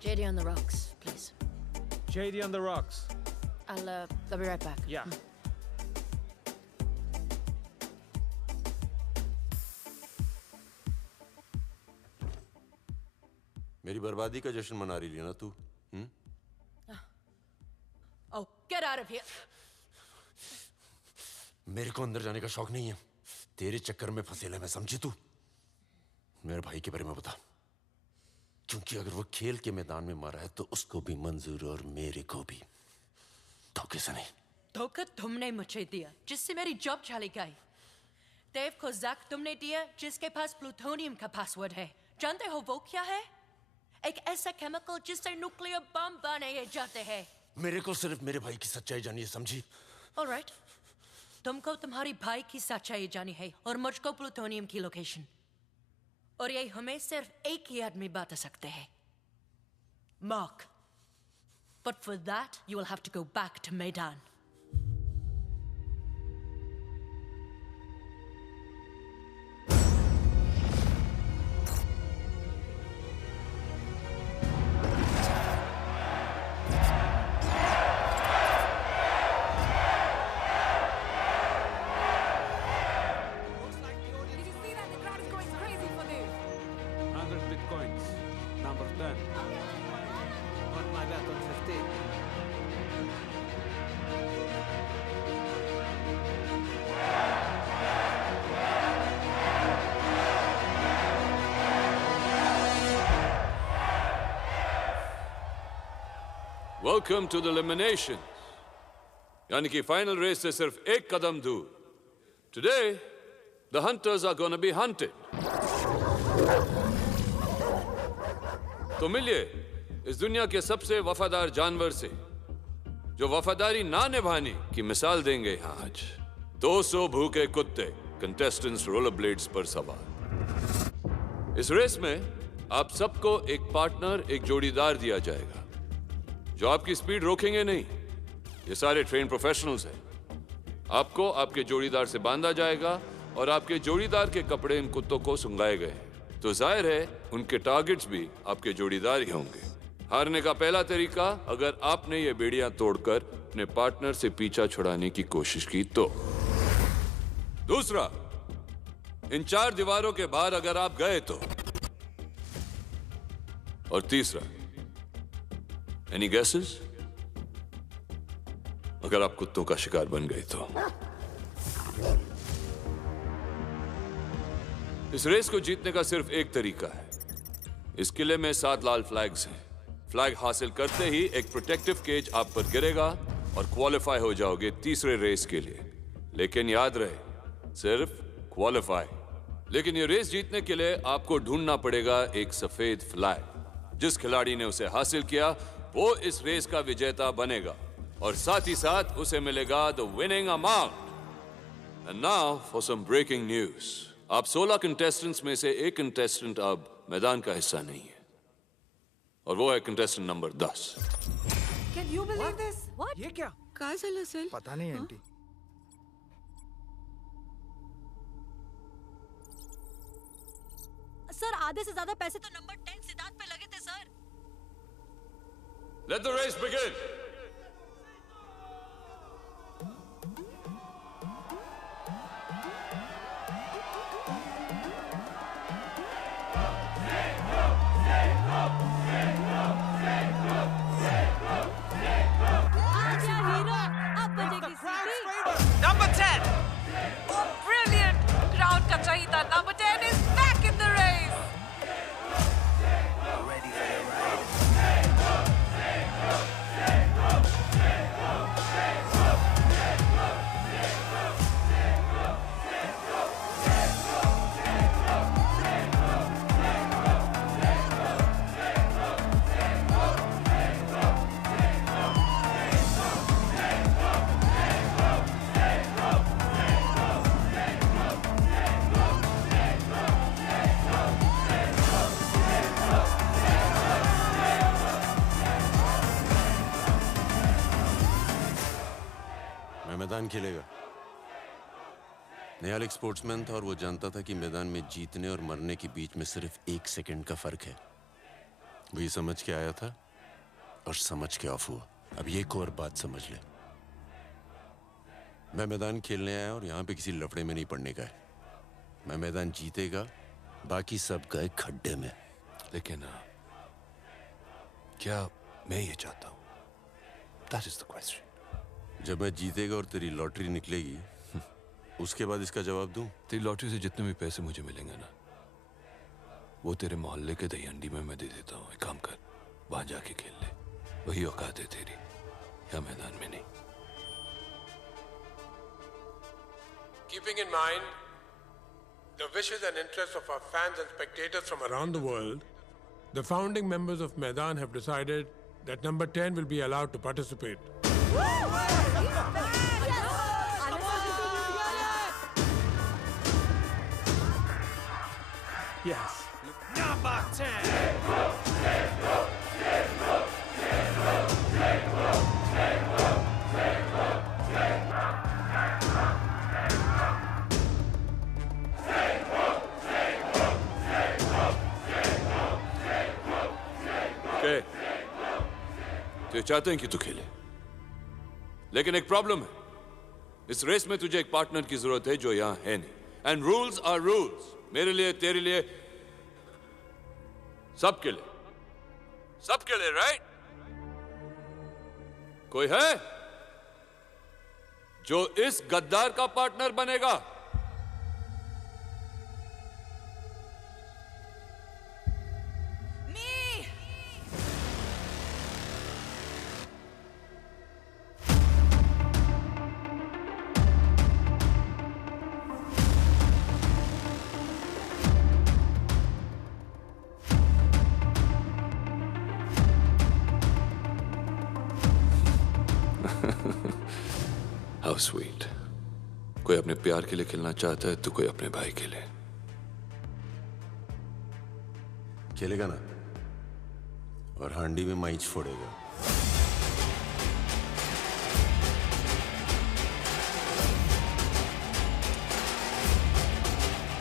JD on the rocks, please. JD on the rocks. I'll be right back. Yeah. मेरी बर्बादी का जश्न मना रही है ना तू? Oh, get out of here. मेरे को अंदर जाने का शौक नहीं है। तेरे चक्कर में फंसेला मैं, समझी तू? मेरे भाई के बारे में बता, क्योंकि अगर वो खेल के मैदान में मारा है तो उसको भी मंजूर और मेरे को भी। धोखे से नहीं। धोखा तुमने मुझे दिया, जिससे मेरी जॉब चली गई। देव को जैक तुमने दिया, जिसके पास प्लूटोनियम का पासवर्ड है। जानते हो वो क्या है? एक ऐसा केमिकल जिससे न्यूक्लियर बम बनाए जाते हैं। मेरे को सिर्फ मेरे भाई की सच्चाई जानी है, समझी? ऑलराइट, तुमको तुम्हारी भाई की सच्चाई जानी है और मुझको प्लूटोनियम की लोकेशन। और ये हमें सिर्फ एक ही आदमी बता सकते हैं, Mark. But for that, you will have to go back to Maidan. Welcome to the elimination, यानी कि फाइनल रेस से सिर्फ एक कदम दूर। Today the hunters are gonna be hunted. तो मिलिए इस दुनिया के सबसे वफादार जानवर से, जो वफादारी ना निभाने की मिसाल देंगे यहाँ आज। 200 भूखे कुत्ते, कंटेस्टेंट्स रोलर ब्लेड्स पर सवार। इस रेस में आप सबको एक पार्टनर, एक जोड़ीदार दिया जाएगा, जो आपकी स्पीड रोकेंगे नहीं। ये सारे ट्रेन प्रोफेशनल्स हैं। आपको आपके जोड़ीदार से बांधा जाएगा और आपके जोड़ीदार के कपड़े इन कुत्तों को सुंघाए गए हैं। तो जाहिर है उनके टारगेट्स भी आपके जोड़ीदार ही होंगे। हारने का पहला तरीका, अगर आपने ये बेड़ियां तोड़कर अपने पार्टनर से पीछा छुड़ाने की कोशिश की तो। दूसरा, इन 4 दीवारों के बाहर अगर आप गए तो। और तीसरा, एनी गेसेस? अगर आप कुत्तों का शिकार बन गए तो। इस रेस को जीतने का सिर्फ एक तरीका है। इस किले में 7 लाल फ्लैग्स हैं। फ्लैग हासिल करते ही एक प्रोटेक्टिव केज आप पर गिरेगा और क्वालिफाई हो जाओगे तीसरे रेस के लिए। लेकिन याद रहे, सिर्फ क्वालिफाई। लेकिन ये रेस जीतने के लिए आपको ढूंढना पड़ेगा एक सफेद फ्लैग। जिस खिलाड़ी ने उसे हासिल किया वो इस रेस का विजेता बनेगा और साथ ही साथ उसे मिलेगा the winning amount. And now for some breaking news. आप 16 कंटेस्टेंट्स में से एक कंटेस्टेंट अब मैदान का हिस्सा नहीं है, और वो है contestant number 10। Can you believe this? What? ये क्या? काय झालं असेल? पता नहीं आंटी। सर आधे से ज्यादा पैसे तो नंबर 10 सिद्धार्थ पे लगे थे sir. Let the race begin. Number 10. Oh, brilliant! Ground ka chahita. Number 10 is back in the race. Ready for the ride? मैदान खेलेगा। निहाल एक स्पोर्ट्समैन था और वो जानता था कि मैदान में जीतने और मरने के बीच में सिर्फ 1 सेकंड का फर्क है। वो ये समझ के आया था और समझ के ऑफ हुआ। अब ये एक और बात समझ ले, मैं मैदान खेलने आया और यहाँ पे किसी लफड़े में नहीं पड़ने का है। मैं मैदान जीतेगा, बाकी सब गए खड्डे में। लेकिन क्या मैं ये चाहता हूँ? That is the question. जब मैं जीतेगा और तेरी लॉटरी निकलेगी, उसके बाद इसका जवाब दूं? तेरी लॉटरी से जितने भी पैसे मुझे मिलेंगे ना, वो तेरे मोहल्ले के दही हंडी में मैं दे देता हूँ। एक काम कर, वहां जाके खेल ले। वही औकात है तेरी, या मैदान में नहीं। Keeping in mind the wishes and interests of our fans and spectators from around the world, the founding members of Maidan have decided that number 10 will be allowed to participate. Yes. Number 10. Okay. तो ये चाहते हैं कि तू खेले, लेकिन एक problem है। इस रेस में तुझे एक पार्टनर की जरूरत है जो यहां है नहीं। एंड रूल्स आर रूल्स, मेरे लिए, तेरे लिए, सबके लिए, सबके लिए, राइट? कोई है जो इस गद्दार का पार्टनर बनेगा? स्वीट। कोई अपने प्यार के लिए खेलना चाहता है तो कोई अपने भाई के लिए। खेलेगा ना, और हांडी में माइच फोड़ेगा।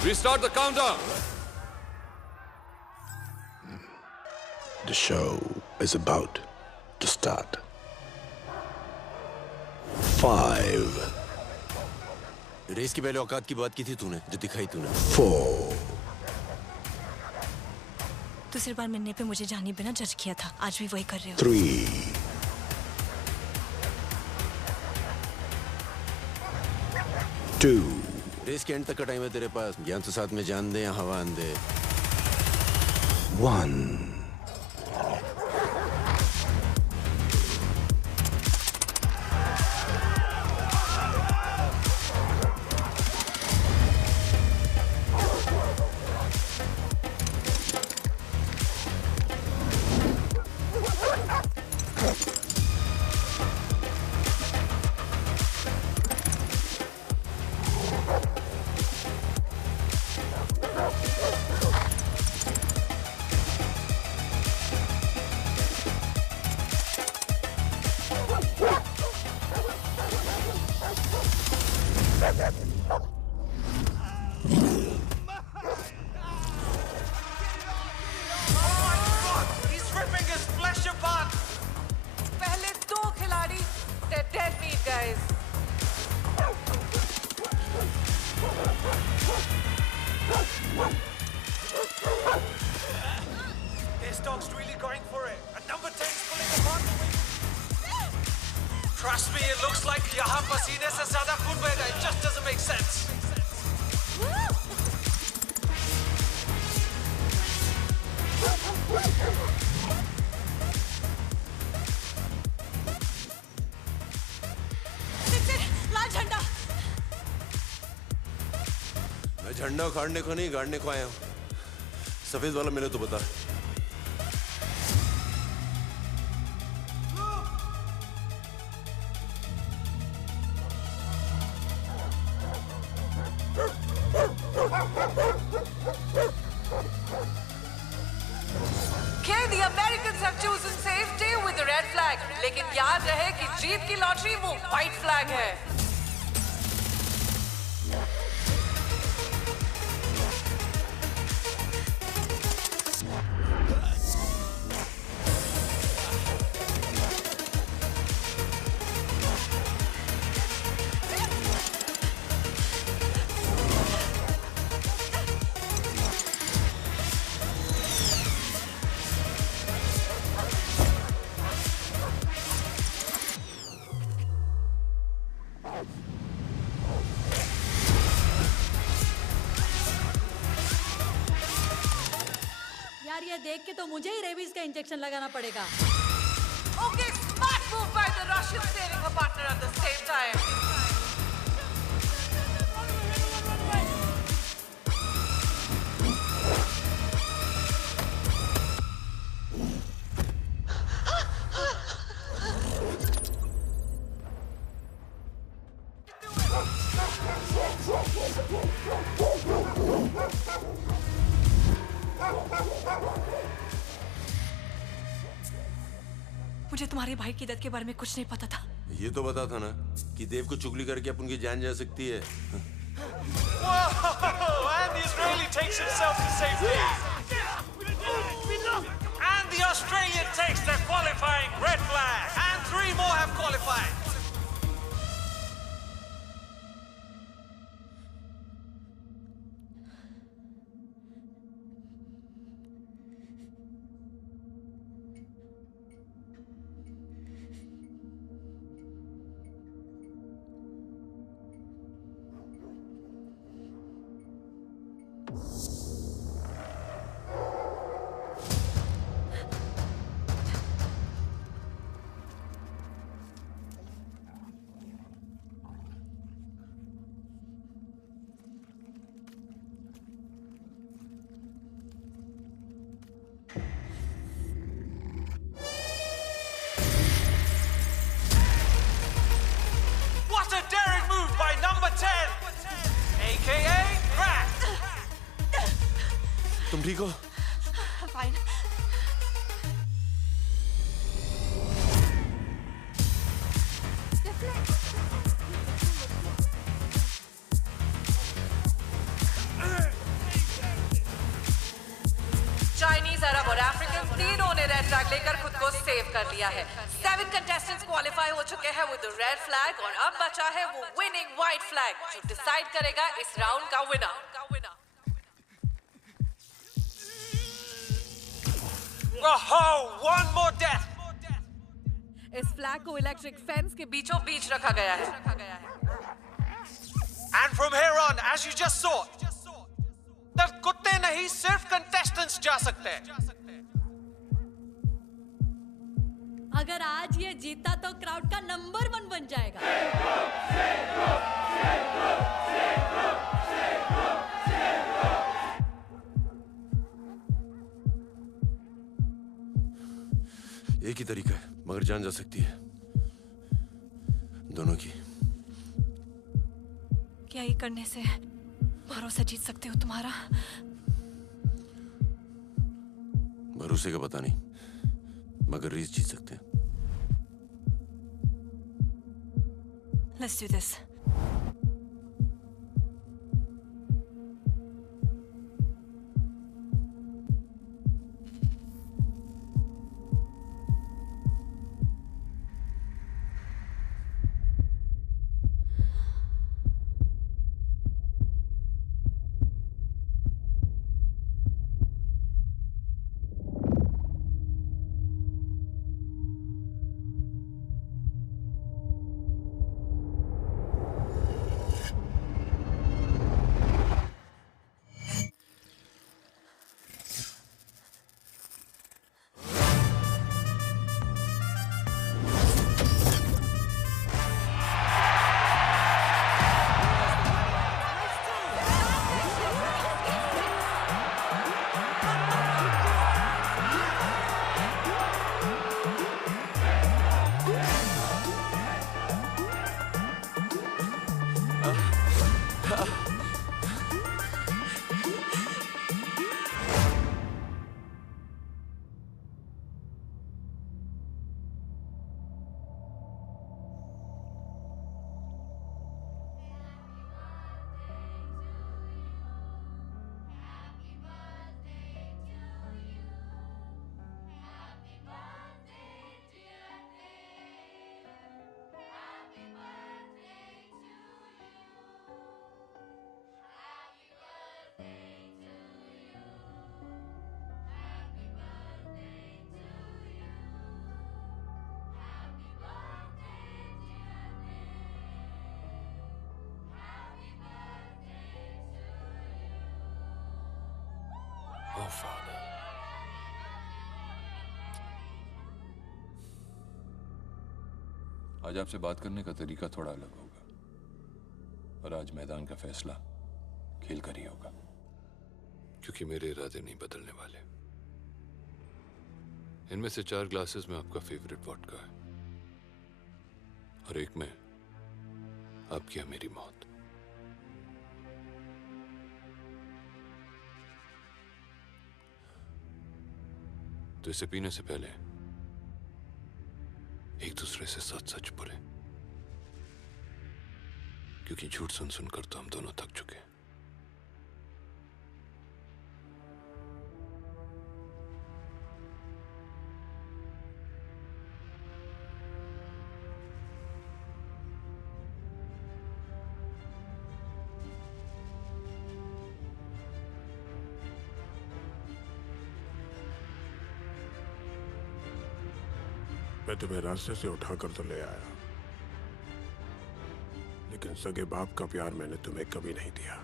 We start the countdown. The show is about to start. 5, race की पहले औकात की बात की थी तूने, जो दिखाई तूने। 4, दूसरी बार मिलने पे मुझे जाने बिना जज किया था, आज भी वही कर रहे हो। 3, 2, रेस के एंड तक का टाइम है तेरे पास। ज्ञान तो साथ में जान दे या हवा आन दे। 1. He's ripping his flesh apart. पहले दो खिलाड़ी, they're dead meat guys. This dog's really going for it. And number 10 is pulling apart the wing. Trust me, it looks like यहाँ पसीने से ज़्यादा खून बह रहा है. It just doesn't make sense. लाल झंडा। मैं झंडा उखाड़ने को नहीं, गाड़ने को आया हूँ। सफेद वाला मैंने तो बता। Okay, the Americans have chosen safety with the red flag. लेकिन याद रहे कि जीत की लॉटरी वो व्हाइट फ्लैग है। यार ये देख के तो मुझे ही रेबीज का इंजेक्शन लगाना पड़ेगा। Okay, smart move by the Russian saving her partner at the same time. मुझे तुम्हारे भाई की डेथ के बारे में कुछ नहीं पता था। ये तो बता था ना कि देव को चुगली करके अपन की जान जा सकती है। Whoa! And the Israeli takes himself to safety. And the Australian takes the qualifying red flag. And 3 more have qualified. तुम ठीक हो? फाइन। चाइनीज, अरब और अफ्रीकन तीनों ने रेड फ्लैग लेकर खुद को सेव कर लिया है। 7 कंटेस्टेंट्स क्वालिफाई हो चुके हैं विद रेड फ्लैग और अब बचा है वो विनिंग व्हाइट फ्लैग जो डिसाइड करेगा इस राउंड का विनर। One more death. इस फ्लैग को इलेक्ट्रिक फेंस के बीचों बीच रखा गया है। And from here on, as you just saw, that कुत्ते नहीं सिर्फ contestants जा सकते हैं। अगर आज ये जीता तो क्राउड का नंबर 1 बन जाएगा। एक ही तरीका है, मगर जान जा सकती है दोनों की। क्या ये करने से भरोसा जीत सकते हो तुम्हारा? भरोसे का पता नहीं, मगर रीस जीत सकते हैं। Let's do this. Oh, Father. आज आपसे बात करने का तरीका थोड़ा अलग होगा, और आज मैदान का फैसला खेल कर ही होगा। क्योंकि मेरे इरादे नहीं बदलने वाले। इनमें से 4 ग्लासेस में आपका फेवरेट वोडका है और एक में आपकी या मेरी मौत। तो इसे पीने से पहले एक दूसरे से सच बोले, क्योंकि झूठ सुन सुनकर तो हम दोनों थक चुके हैं। मैं तुम्हें रास्ते से उठाकर तो ले आया, लेकिन सगे बाप का प्यार मैंने तुम्हें कभी नहीं दिया।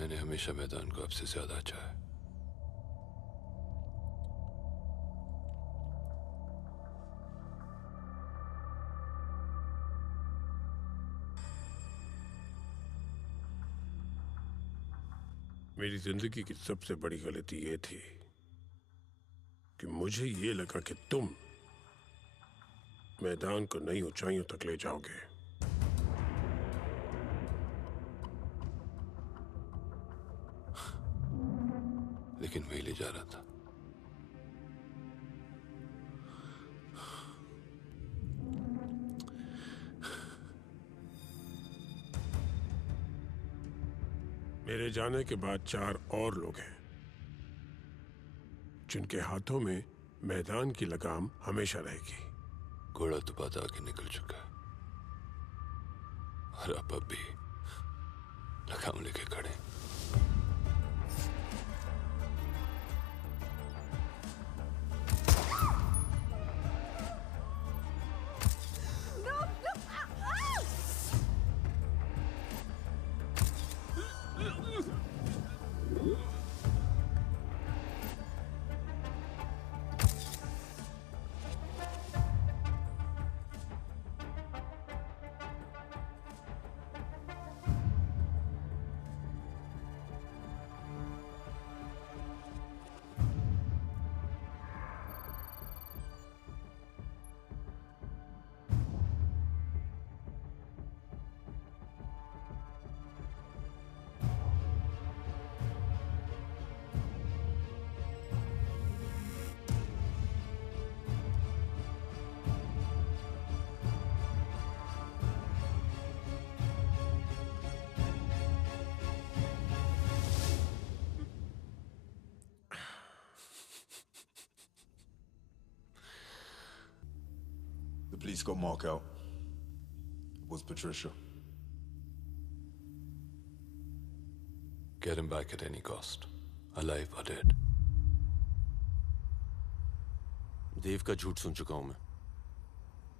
मैंने हमेशा मैदान को आपसे ज्यादा चाहा है। मेरी जिंदगी की सबसे बड़ी गलती ये थी कि मुझे ये लगा कि तुम मैदान को नई ऊंचाइयों तक ले जाओगे। लेकिन वही ले जा रहा था। मेरे जाने के बाद 4 और लोग हैं जिनके हाथों में मैदान की लगाम हमेशा रहेगी। घोड़ा तो बात आगे निकल चुका है और आप अब भी लगाम लेके खड़े। The police got Mark out. It was Patricia. Get him back at any cost, alive or dead. देव का झूठ सुन चुका हूं मैं।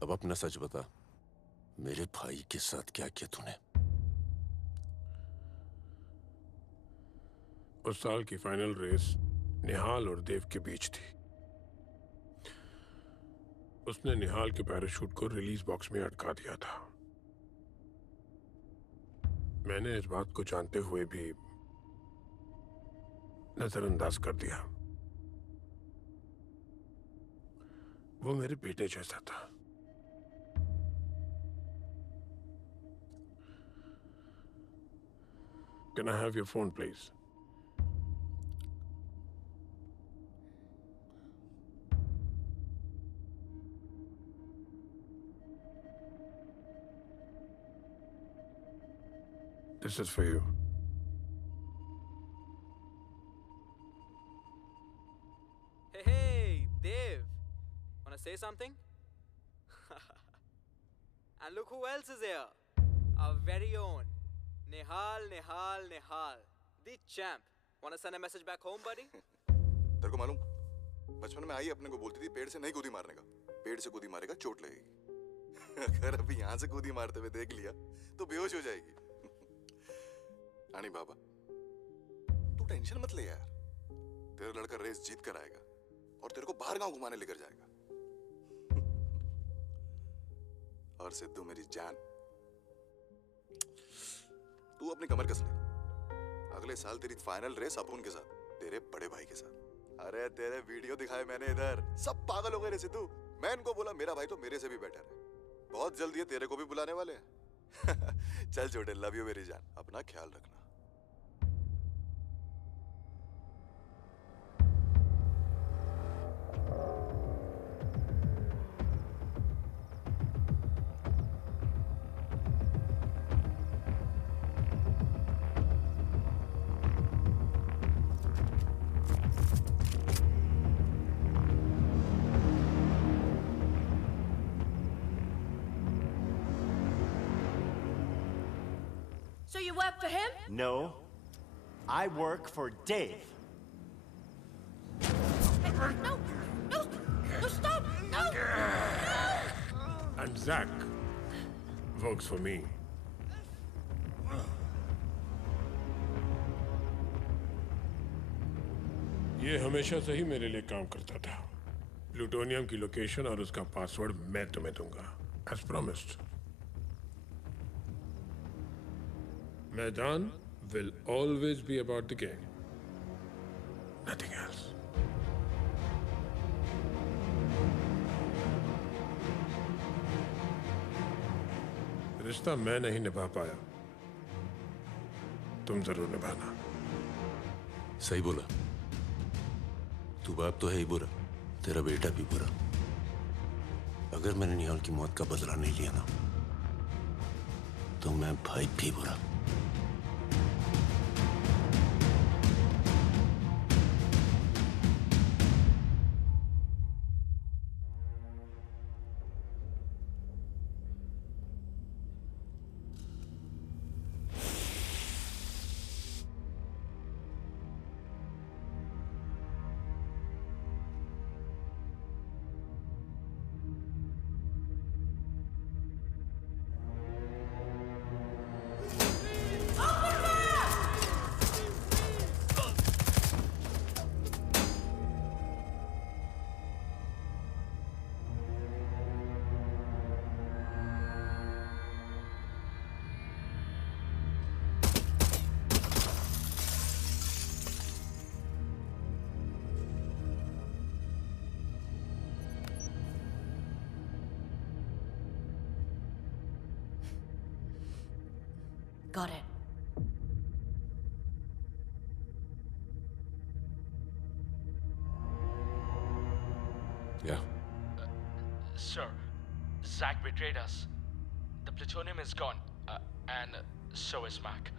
अब अपना सच बता, मेरे भाई के साथ क्या किया तूने? उस साल की फाइनल रेस निहाल और देव के बीच थी। उसने निहाल के पैराशूट को रिलीज बॉक्स में अटका दिया था। मैंने इस बात को जानते हुए भी नजरअंदाज कर दिया। वो मेरे बेटे जैसा था। Can I have your phone, please? This is for you. Hey, Dev. Wanna say something? And look who else is here. Our very own Nihal, the champ. Wanna send a message back home, buddy? तेरे को मालूम, बचपन में आई अपने को बोलती थी पेड़ से नहीं कूदी मारने का, पेड़ से कूदी मारेगा चोट लगेगी। अगर अभी यहाँ से कूदी मारते हुए देख लिया तो बेहोश हो जाएगी। आनी बाबा, तू टेंशन मत ले यार, तेरा लड़का रेस जीत कर आएगा और तेरे को बाहर गांव घुमाने लेकर जाएगा। और सिद्धू मेरी जान, तू अपनी कमर कस ले, अगले साल तेरी फाइनल रेस अपुन के साथ, तेरे बड़े भाई के साथ। अरे तेरे वीडियो दिखाए मैंने इधर, सब पागल हो गए रे सिद्धू। मैं इनको बोला मेरा भाई तो मेरे से भी बेटर है, बहुत जल्दी ये तेरे को भी बुलाने वाले हैं। चल छोटे, लव यू मेरी जान, अपना ख्याल रखना। So you work for him? No, I work for Dave. No, stop! No! And Zach works for me. ये हमेशा से ही मेरे लिए काम करता था। प्लूटोनियम की लोकेशन और उसका पासवर्ड मैं तुम्हें दूंगा, as promised. Maidan will always be about the game. Nothing else. रिश्ता मैं नहीं निभा पाया, तुम जरूर निभाना। सही बोला। तू बाप तो है ही बुरा, तेरा बेटा भी बुरा। अगर मैंने निहाल की मौत का बदला नहीं लिया ना, तो मैं भाई भी बुरा। Got it. Yeah. Sir, Zach betrayed us. The plutonium is gone, and so is Mac.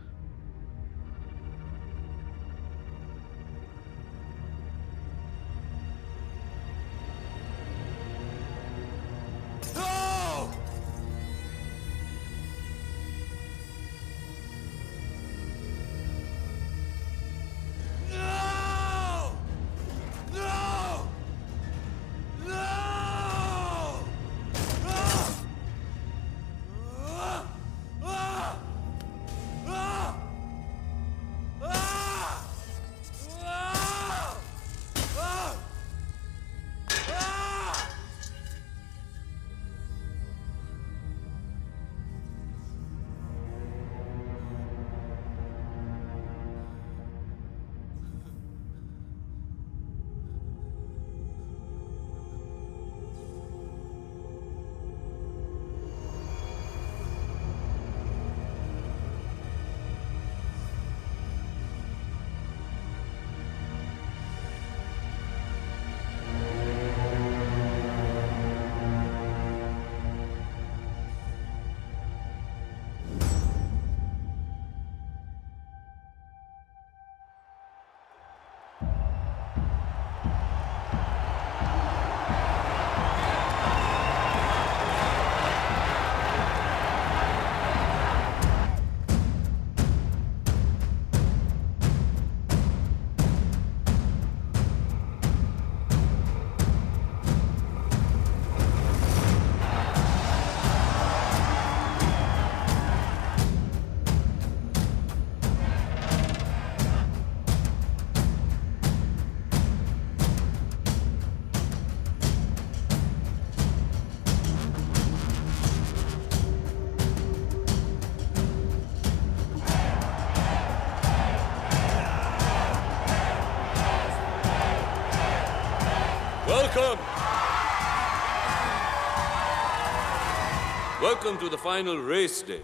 Welcome to the final race day.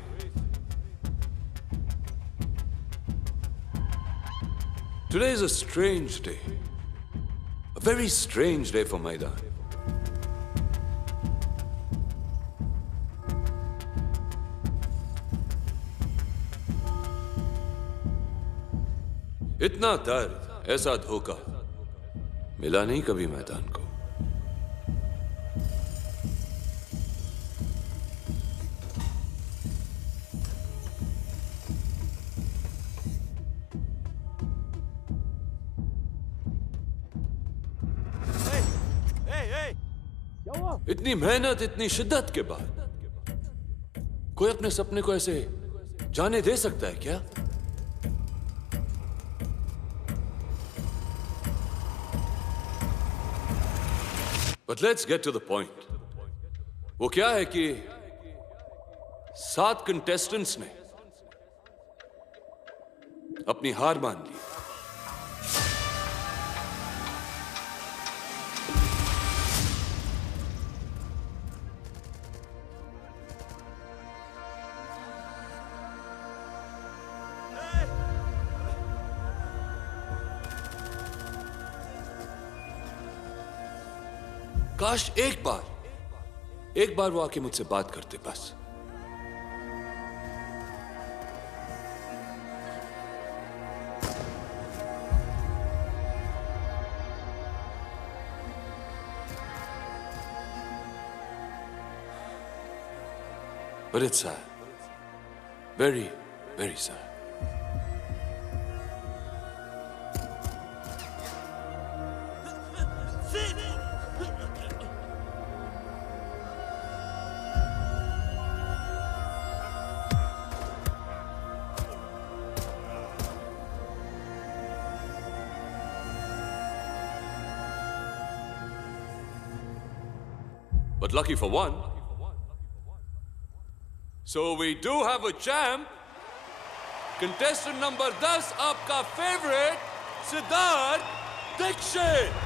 Today is a strange day. A very strange day for Maidan. इतना दर्द, ऐसा धोखा मिला नहीं कभी मैदान को। इतनी मेहनत, इतनी शिद्दत के बाद कोई अपने सपने को ऐसे जाने दे सकता है क्या? But let's get to the point. वो क्या है कि 7 कंटेस्टेंट्स ने अपनी हार मान ली। काश एक बार वो आके मुझसे बात करते बस। But it's sad. Very, very sad. But lucky for one, so we do have a champ. Contestant number 10, आपका favorite, Siddharth Dixit.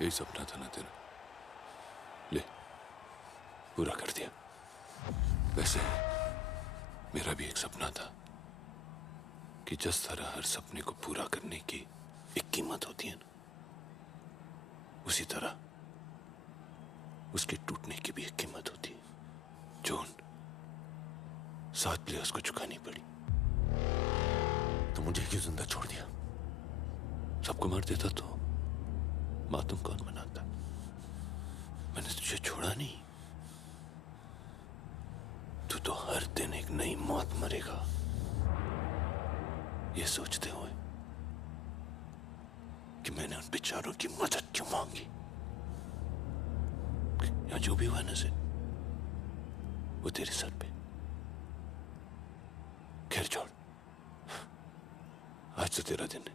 यही सपना था ना तेरा, ले पूरा कर दिया। वैसे मेरा भी एक सपना था कि जिस तरह हर सपने को पूरा करने की एक कीमत होती है ना, उसी तरह उसके टूटने की भी एक कीमत होती है जो उन 7 प्लेयर्स को चुकानी पड़ी। तो मुझे क्यों जिंदा छोड़ दिया? सबको मार देता तो मातूम कौन मनाता? मैंने तुझे छोड़ा नहीं। तू तो हर दिन एक नई मौत मरेगा, ये सोचते हुए कि मैंने उन बेचारों की मदद क्यों मांगी। या जो भी हुआ ना से वो तेरे सर पे। खैर छोड़, आज तो तेरा दिन है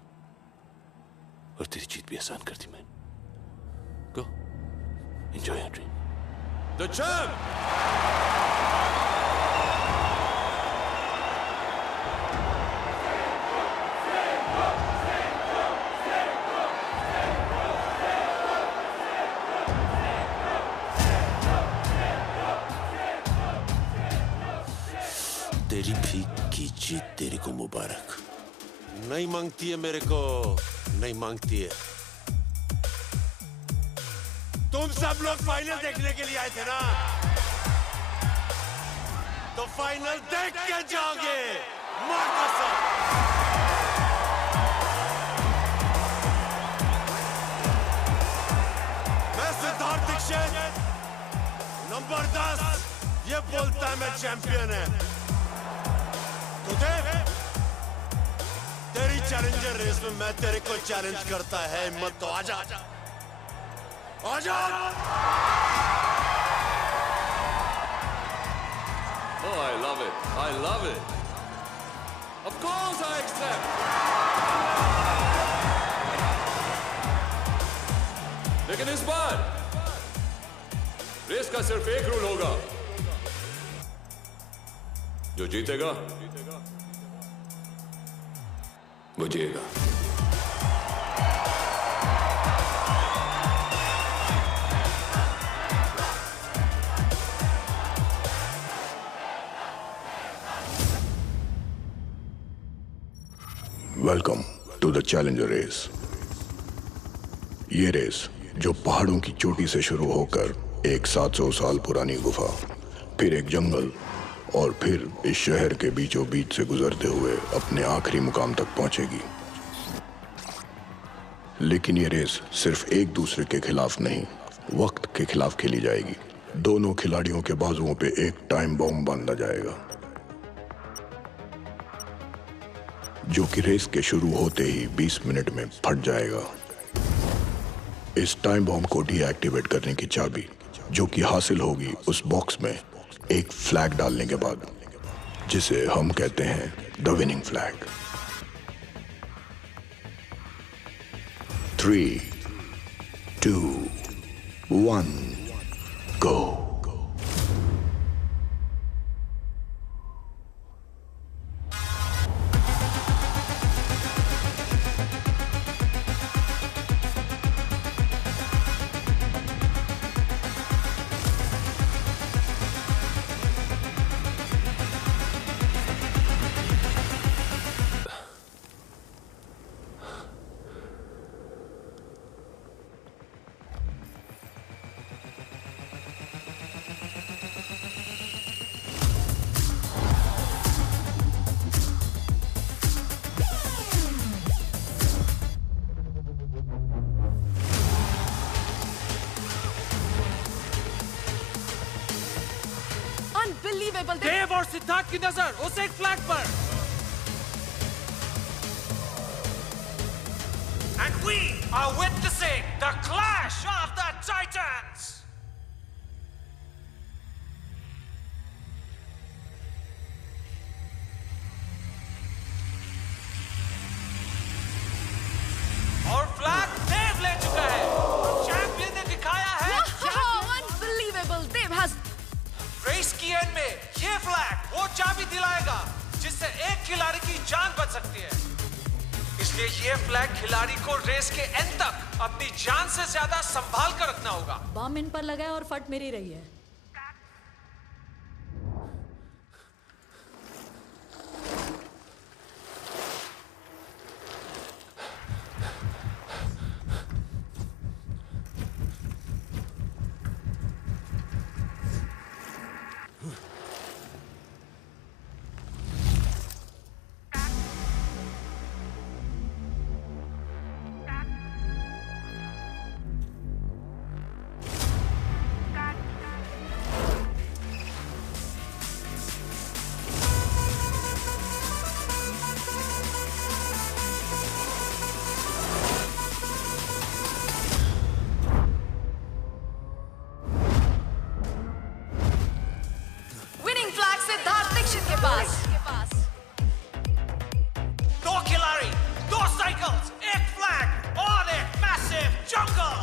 और तेरी जीत भी आसान कर दी मैंने। Go. Enjoy your dream. The champ! तेरी भीख की जीत तेरे को मुबारक। नहीं मांगती है मेरे को, नहीं मांगती है। तुम सब लोग फाइनल देखने के लिए आए थे ना, तो फाइनल देख के जाओगे। मार कसम। मैं सिद्धार्थ दीक्षित, नंबर 10, ये बोलता है मैं चैंपियन है। तो देख, तेरी चैलेंजर रेस में मैं तेरे को चैलेंज करता है। हिम्मत तो आजा, आजा। Oh, I love it. I love it. Of course I accept. लेकिन इस बार रेस का सिर्फ एक रूल होगा, जो जीतेगा बुझिएगा। Welcome to the challenger race. ये रेस जो पहाड़ों की चोटी से शुरू होकर एक 700 साल पुरानी गुफा, फिर एक जंगल और फिर इस शहर के बीचों बीच से गुजरते हुए अपने आखिरी मुकाम तक पहुंचेगी। लेकिन ये रेस सिर्फ एक दूसरे के खिलाफ नहीं, वक्त के खिलाफ खेली जाएगी। दोनों खिलाड़ियों के बाजुओं पे एक टाइम बॉम्ब बांधा जाएगा, जो कि रेस के शुरू होते ही 20 मिनट में फट जाएगा। इस टाइम बॉम्ब को डीएक्टिवेट करने की चाबी, जो कि हासिल होगी उस बॉक्स में एक फ्लैग डालने के बाद, जिसे हम कहते हैं द विनिंग फ्लैग। 3, 2, 1, go। देव और सिद्धार्थ की नजर उस एक फ्लैग पर। And we are witnessing the clash of the titans. और फ्लैग देव ले चुका है। चैंपियन ने दिखाया है। Unbelievable! Dev has रेस की एंड में ये फ्लैग वो चाबी दिलाएगा जिससे एक खिलाड़ी की जान बच सकती है। इसलिए ये फ्लैग खिलाड़ी को रेस के एंड तक अपनी जान से ज्यादा संभाल कर रखना होगा। बम इन पर लगा है और फट मेरी रही है। दो खिलाड़ी, दो साइकिल्स, एक फ्लैग और एक मैसिव जंगल।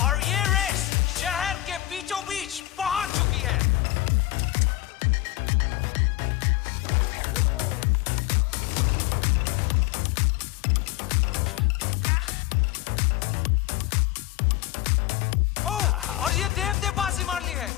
और ये रेस शहर के बीचों बीच पहुंच चुकी है। ओह, और ये देव ने बाजी मार ली है।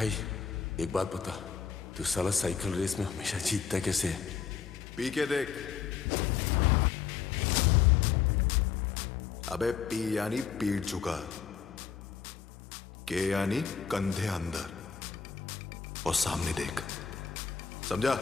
भाई एक बात बता, तू साला साइकिल रेस में हमेशा जीतता कैसे है? पी के देख। अबे पी यानी पीठ झुका, के यानी कंधे अंदर और सामने देख, समझा?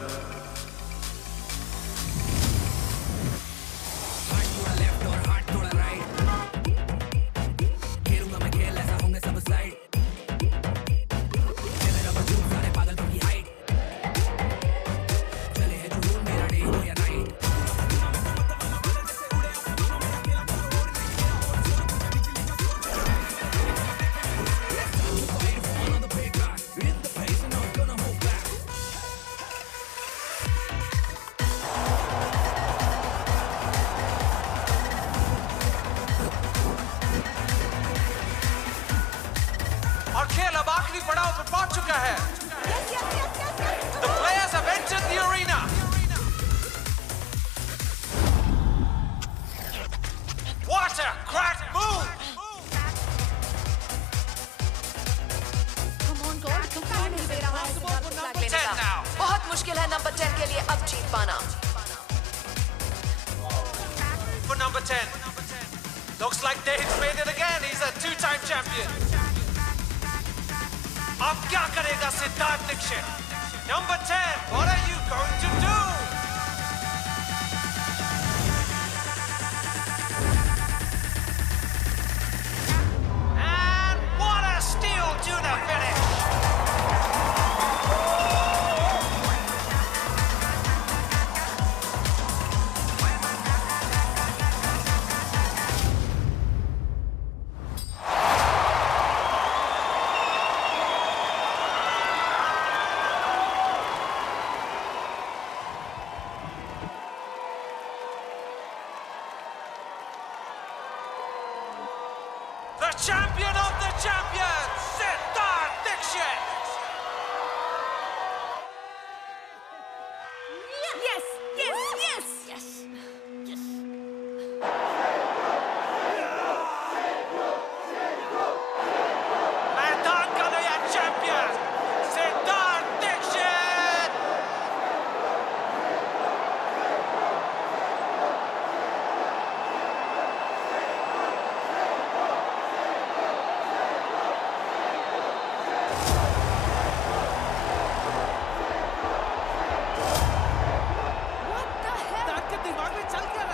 और खेल अब आखिरी पड़ाव पर पहुंच चुका है। The players have entered the arena. What a crack move! बहुत मुश्किल है नंबर 10 के लिए अब जीत पाना। For number 10, looks like Dave's made it again. He's a two-time champion. अब क्या करेगा Siddharth Dixit? Number 10, what are you going to do? And what a steal to the finish! The champion of the champions, Siddharth Dixit! Yes, yes, yes, yes. मैदान का नया champion, Siddharth Dixit!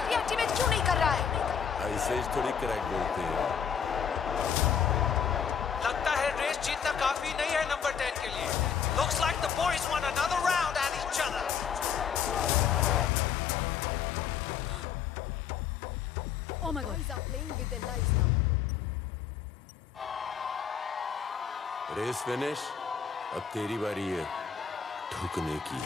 Deactivate क्यों नहीं कर रहा है? ऐसे ही थोड़ी क्रैक बोलते हैं। लगता है रेस जीतना काफी नहीं है नंबर 10 के लिए। Looks like the boys want another round at each other. Oh my God. Boys are playing with their lives now. Race finish, अब तेरी बारी है ठुकने की।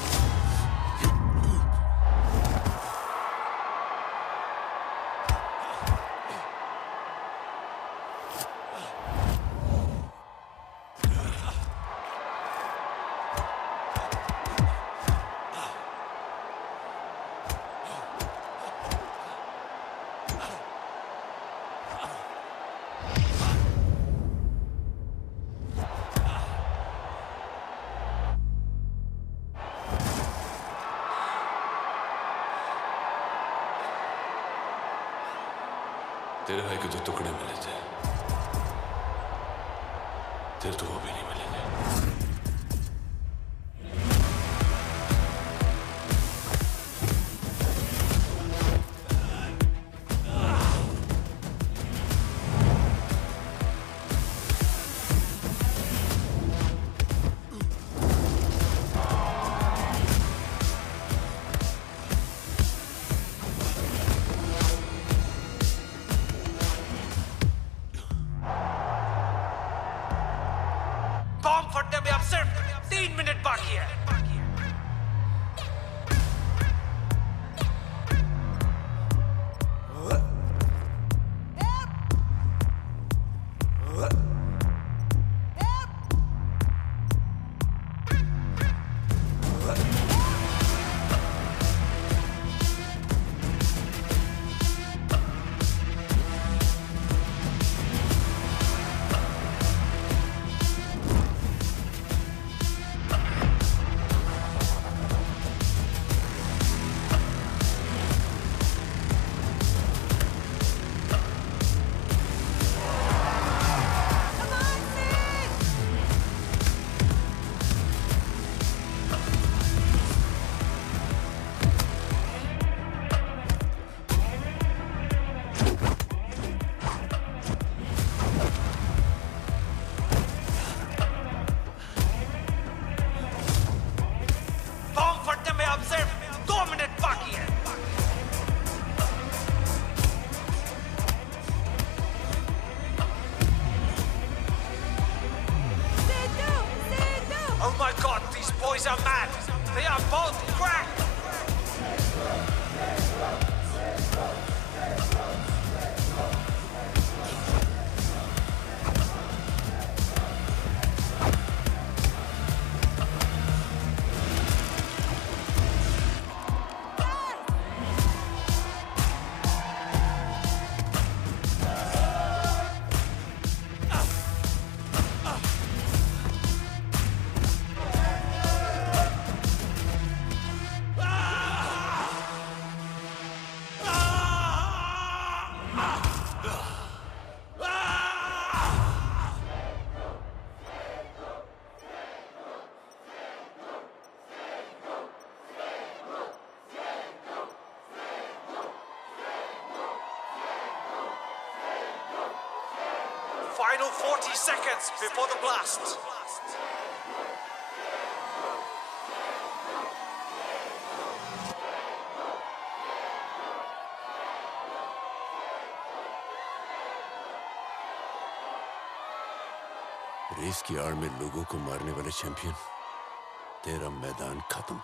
तेरे भाई को जो टुकड़े मिले थे, तेरे तो वो भी नहीं मिलेंगे। Final 40 seconds before the blast. Race की आड़ में लोगों को मारने वाले चैंपियन, तेरा मैदान खत्म।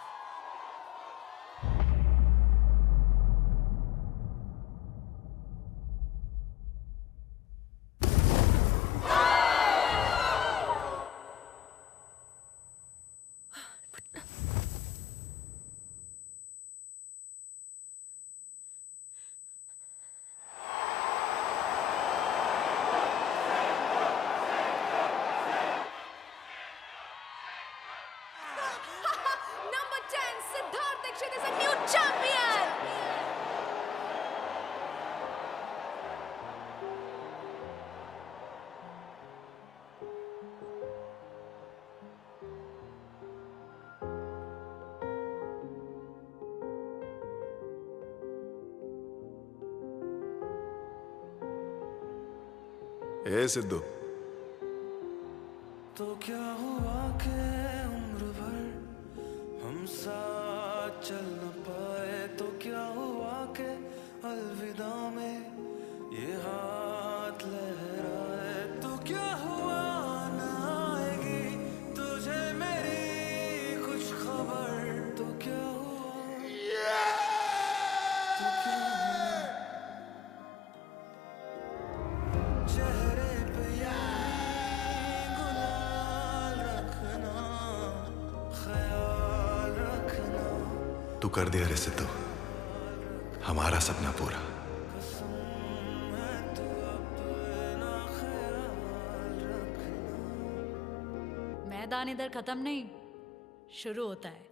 Number 10, Siddharth Dixit is a new champion! ए सिद्धू, तो क्या हुआ के उम्र भर हम साथ चल न पाए, तो क्या हुआ के अलविदा में ये हाथ लहराए, तो क्या हुआ न आएगी तुझे मेरी कुछ खबर, तो क्या हुआ तो क्या हुआ चेहरे पे तू कर दिया रे सिद्धू हमारा सपना पूरा। मैदान इधर खत्म नहीं, शुरू होता है।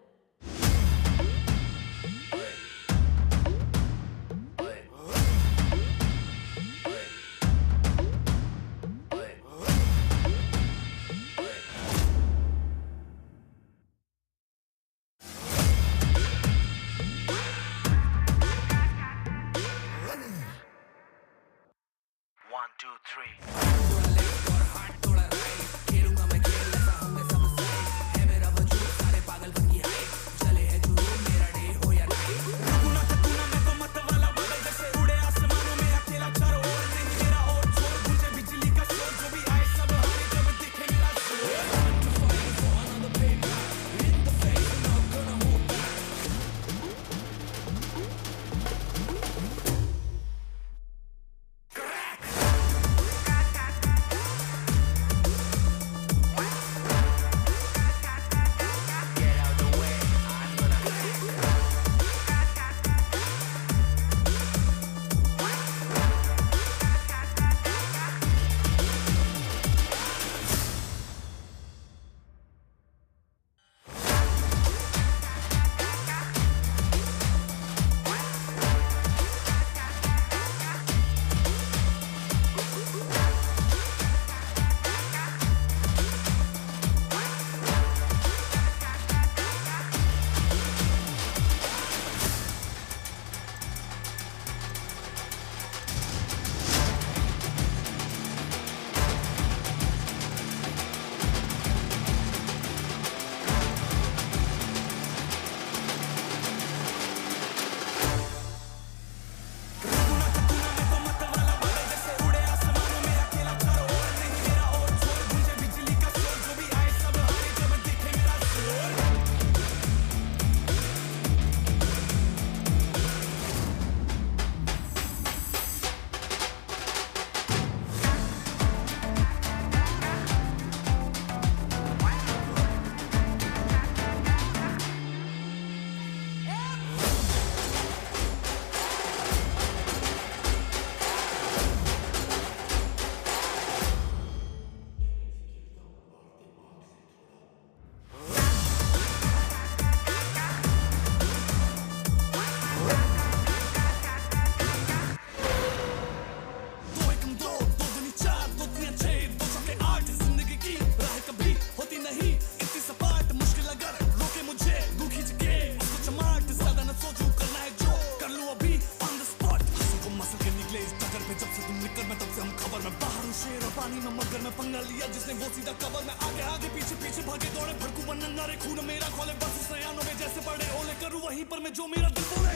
में पंगा लिया जिसने वो सीधा कवर में आगे आगे पीछे पीछे भागे दौड़े भड़कू बनन नारे खून मेरा खोले बस उस नयानों में जैसे पड़े ओले करूं वहीं पर मैं जो मेरा दिल बोले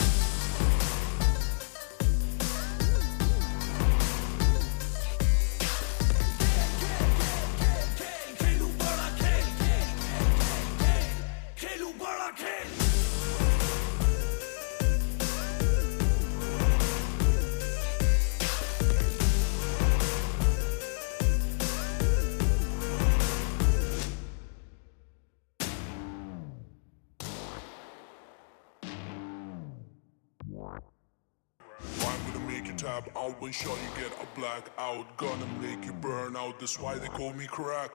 खेलूं बड़ा खेल खेलूं बड़ा खेल I'm gonna make you tap out when sure you get a black out. Gonna make you burn out, that's why they call me crack.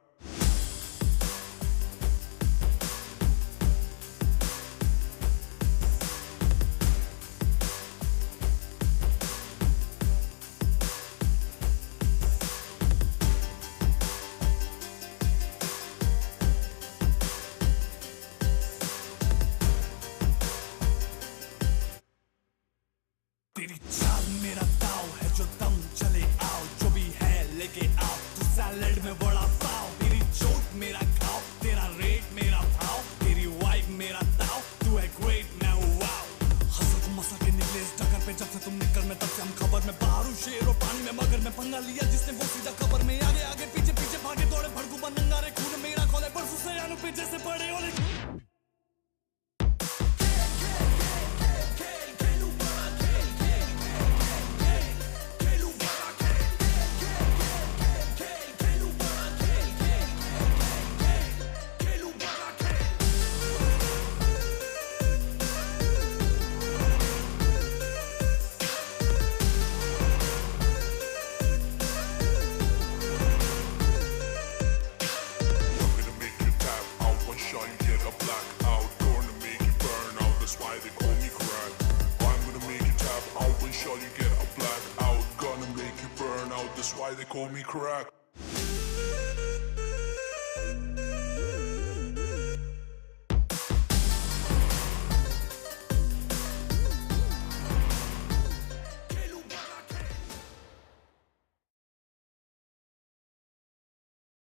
तेरी चाल मेरा दाव है जो दम चले आओ जो भी है लेके आओ तू सैलेड में बड़ा पाव तेरी चोट मेरा खाओ तेरा रेट मेरा भाव तेरी वाइब मेरा ताव तू है ग्रेट मैं हूँ वाव हंसल को मसल के निकले इस टक्कर पे जब से तुम निकल में तब से हम खबर में बाहर हूँ शेर और पानी में मगर में पंगा लिया जिसने वो सीधा खबर में आगे आगे पीछे पीछे भागे दौड़े भड़कू बनन नारे खून मेरा खोले परसों से यानों पे जैसे पड़े ओले That's why they call me crack.